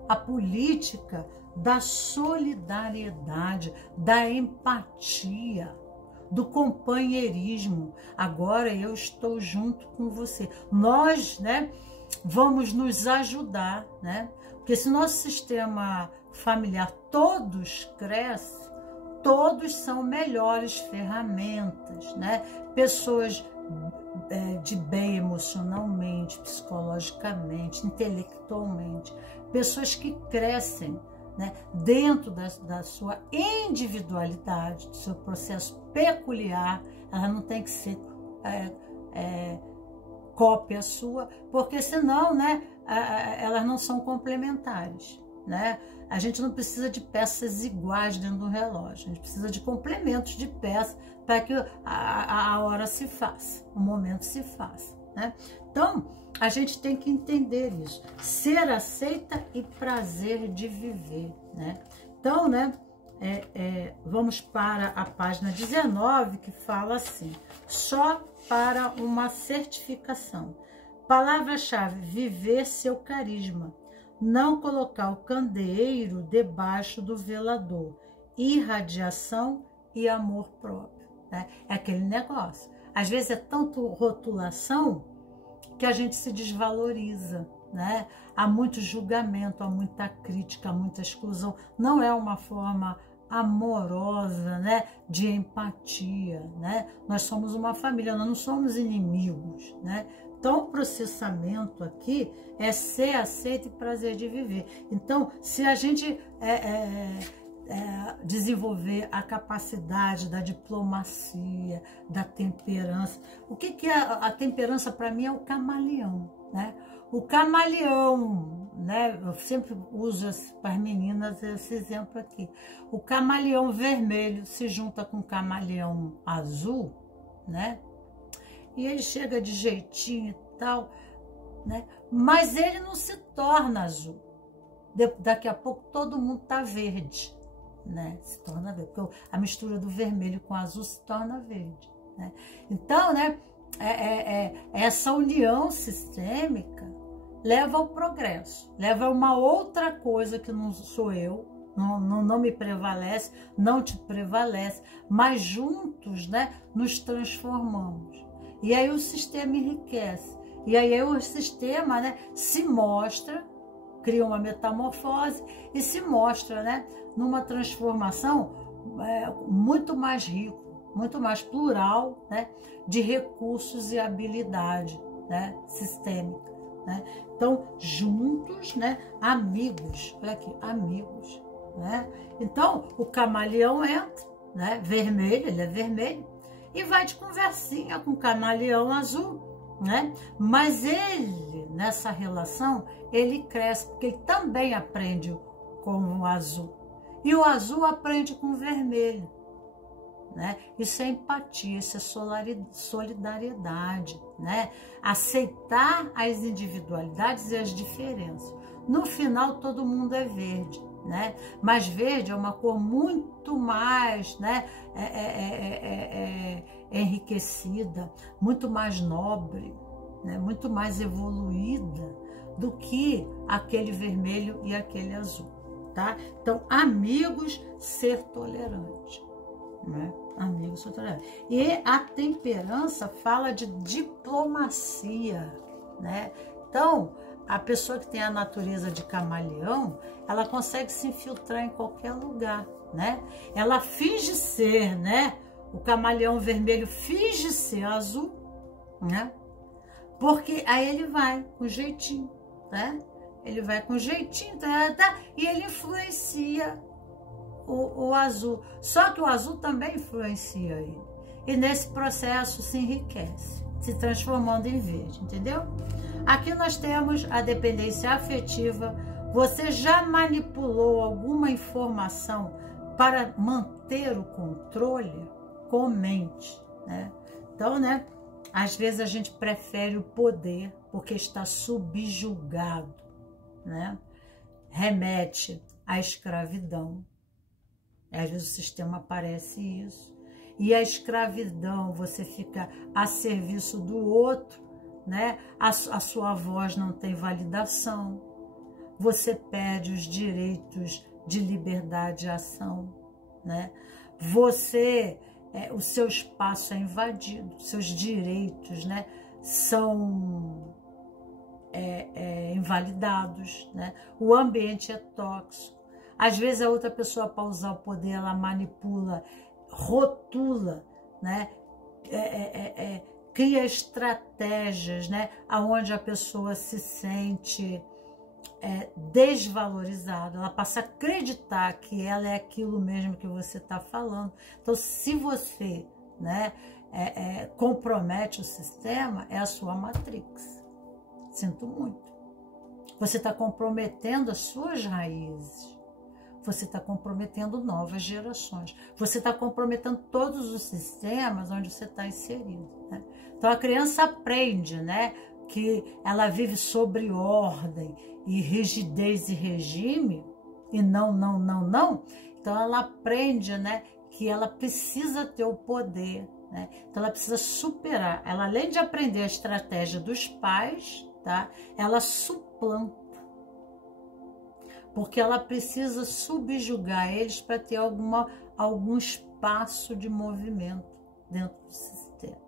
A política da solidariedade, da empatia, do companheirismo. Agora eu estou junto com você. Nós, né, vamos nos ajudar, né? Porque se nosso sistema familiar todos crescem, todos são melhores ferramentas, né? Pessoas de bem emocionalmente, psicologicamente, intelectualmente, pessoas que crescem, né, dentro da sua individualidade, do seu processo peculiar. Ela não tem que ser cópia sua, porque senão, né, elas não são complementares, né? A gente não precisa de peças iguais dentro do relógio, a gente precisa de complementos de peças para que a hora se faça, o momento se faça, né? Então, a gente tem que entender isso, ser aceita e prazer de viver, né? Então, né, vamos para a página 19, que fala assim: só para uma certificação. Palavra-chave: viver seu carisma. Não colocar o candeeiro debaixo do velador. Irradiação e amor próprio. Né? É aquele negócio. Às vezes é tanto rotulação que a gente se desvaloriza. Né? Há muito julgamento, há muita crítica, há muita exclusão. Não é uma forma amorosa, né, de empatia, né? Nós somos uma família, nós não somos inimigos, né? Então, o processamento aqui é ser aceito e prazer de viver. Então, se a gente desenvolver a capacidade da diplomacia, da temperança, o que é a temperança para mim? É o camaleão, né? O camaleão, né? Eu sempre uso para as meninas esse exemplo aqui. O camaleão vermelho se junta com o camaleão azul, né? E ele chega de jeitinho e tal, né? Mas ele não se torna azul. Daqui a pouco todo mundo tá verde, né? Se torna verde, porque a mistura do vermelho com o azul se torna verde, né? Então, né? Essa união sistêmica leva ao progresso, leva a uma outra coisa que não sou eu, não me prevalece, não te prevalece, mas juntos, né, nos transformamos. E aí o sistema enriquece, e aí o sistema, né, se mostra, cria uma metamorfose e se mostra, né, numa transformação muito mais rico, muito mais plural, né, de recursos e habilidade, né, sistêmica, né? Então, juntos, né, amigos, olha aqui, amigos, né? Então, o camaleão entra, né, vermelho, ele é vermelho, e vai de conversinha com o camaleão azul, né? Mas ele, nessa relação, ele cresce, porque ele também aprende com o azul, e o azul aprende com o vermelho. Né? Isso é empatia, isso é solidariedade, né? Aceitar as individualidades e as diferenças. No final, todo mundo é verde, né? Mas verde é uma cor muito mais, né, enriquecida, muito mais nobre, né, muito mais evoluída do que aquele vermelho e aquele azul, tá? Então, amigos, ser tolerante, né? Amigos, ser tolerante. E a temperança fala de diplomacia, né? Então, a pessoa que tem a natureza de camaleão, ela consegue se infiltrar em qualquer lugar, né? Ela finge ser, né? O camaleão vermelho finge ser azul, né? Porque aí ele vai com jeitinho, né? Ele vai com jeitinho, e ele influencia o azul. Só que o azul também influencia ele. E nesse processo se enriquece, se transformando em verde, entendeu? Aqui nós temos a dependência afetiva. Você já manipulou alguma informação para manter o controle? Comente, né? Então, né? Às vezes a gente prefere o poder porque está subjugado, né? Remete à escravidão. Às vezes o sistema parece isso. E a escravidão, você fica a serviço do outro, né? A sua voz não tem validação. Você perde os direitos de liberdade de ação, né? O seu espaço é invadido, seus direitos, né, são invalidados, né? O ambiente é tóxico. Às vezes a outra pessoa, para usar o poder, ela manipula, rotula, né? Cria estratégias, né? Onde a pessoa se sente desvalorizada, ela passa a acreditar que ela é aquilo mesmo que você está falando. Então, se você, né, compromete o sistema, é a sua matrix. Sinto muito. Você está comprometendo as suas raízes. Você está comprometendo novas gerações. Você está comprometendo todos os sistemas onde você está inserido, né? Então, a criança aprende, né, que ela vive sobre ordem e rigidez e regime, e não. Então, ela aprende, né, que ela precisa ter o poder né? Então ela precisa superar. Ela, além de aprender a estratégia dos pais, tá? Ela suplanta. Porque ela precisa subjugar eles para ter algum espaço de movimento dentro do sistema,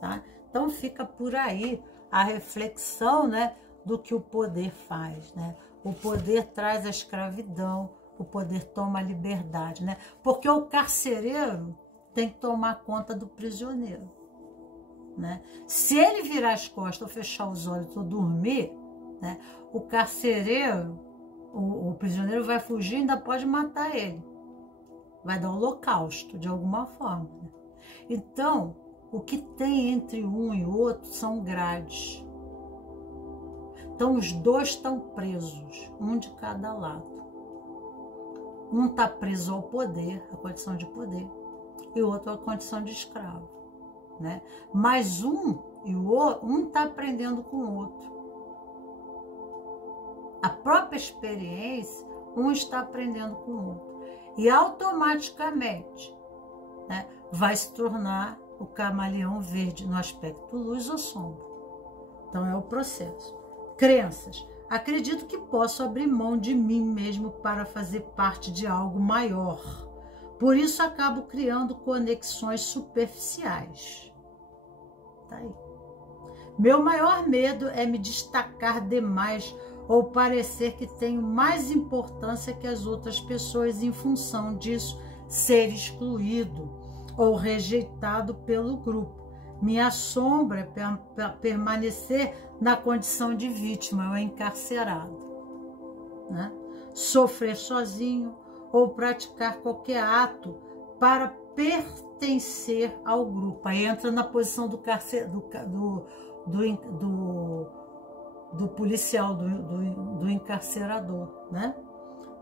tá? Então fica por aí a reflexão, né, do que o poder faz, né? O poder traz a escravidão, o poder toma a liberdade, né? Porque o carcereiro tem que tomar conta do prisioneiro, né? Se ele virar as costas ou fechar os olhos ou dormir, né, o carcereiro, o prisioneiro vai fugir e ainda pode matar ele. Vai dar holocausto de alguma forma, né? Então, o que tem entre um e outro são grades. Então, os dois estão presos, um de cada lado. Um está preso ao poder, à condição de poder, e o outro à condição de escravo, né? Mas um está aprendendo com o outro. A própria experiência, um está aprendendo com o outro. E automaticamente, né, vai se tornar o camaleão verde no aspecto luz ou sombra. Então é o processo. Crenças. Acredito que posso abrir mão de mim mesmo para fazer parte de algo maior. Por isso acabo criando conexões superficiais. Tá aí. Meu maior medo é me destacar demais ou parecer que tenho mais importância que as outras pessoas em função disso ser excluído ou rejeitado pelo grupo. Minha sombra é permanecer na condição de vítima ou encarcerado, né? Sofrer sozinho ou praticar qualquer ato para pertencer ao grupo. Aí entra na posição do policial, do encarcerador, né?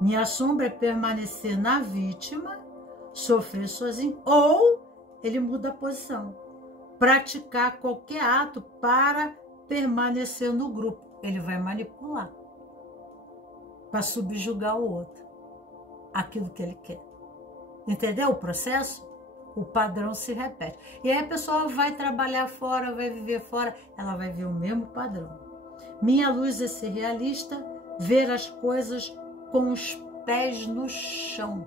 Minha sombra é permanecer na vítima, sofrer sozinho, ou ele muda a posição, praticar qualquer ato para permanecer no grupo. Ele vai manipular para subjugar o outro, aquilo que ele quer. Entendeu o processo? O padrão se repete. E aí a pessoa vai trabalhar fora, vai viver fora, ela vai ver o mesmo padrão. Minha luz é ser realista, ver as coisas com os pés no chão,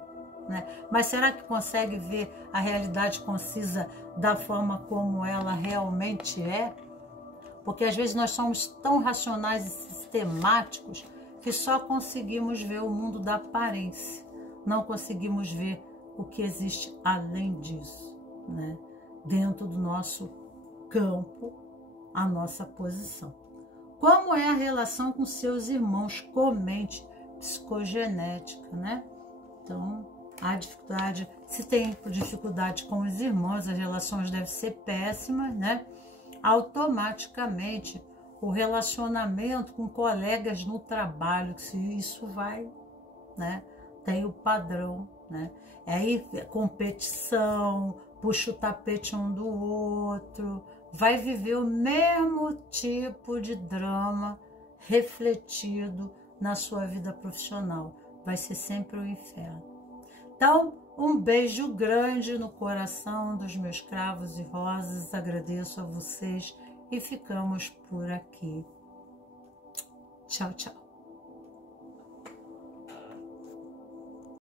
né? Mas será que consegue ver a realidade concisa da forma como ela realmente é? Porque às vezes nós somos tão racionais e sistemáticos que só conseguimos ver o mundo da aparência, não conseguimos ver o que existe além disso, né? Dentro do nosso campo, a nossa posição. Como é a relação com seus irmãos? Comente. Psicogenética, né? Então, a dificuldade, se tem dificuldade com os irmãos, as relações devem ser péssimas, né? Automaticamente, o relacionamento com colegas no trabalho, que se isso vai, né? Tem o padrão, né? Aí, competição, puxa o tapete um do outro, vai viver o mesmo tipo de drama refletido na sua vida profissional. Vai ser sempre o inferno. Então, um beijo grande no coração dos meus cravos e rosas. Agradeço a vocês e ficamos por aqui. Tchau, tchau.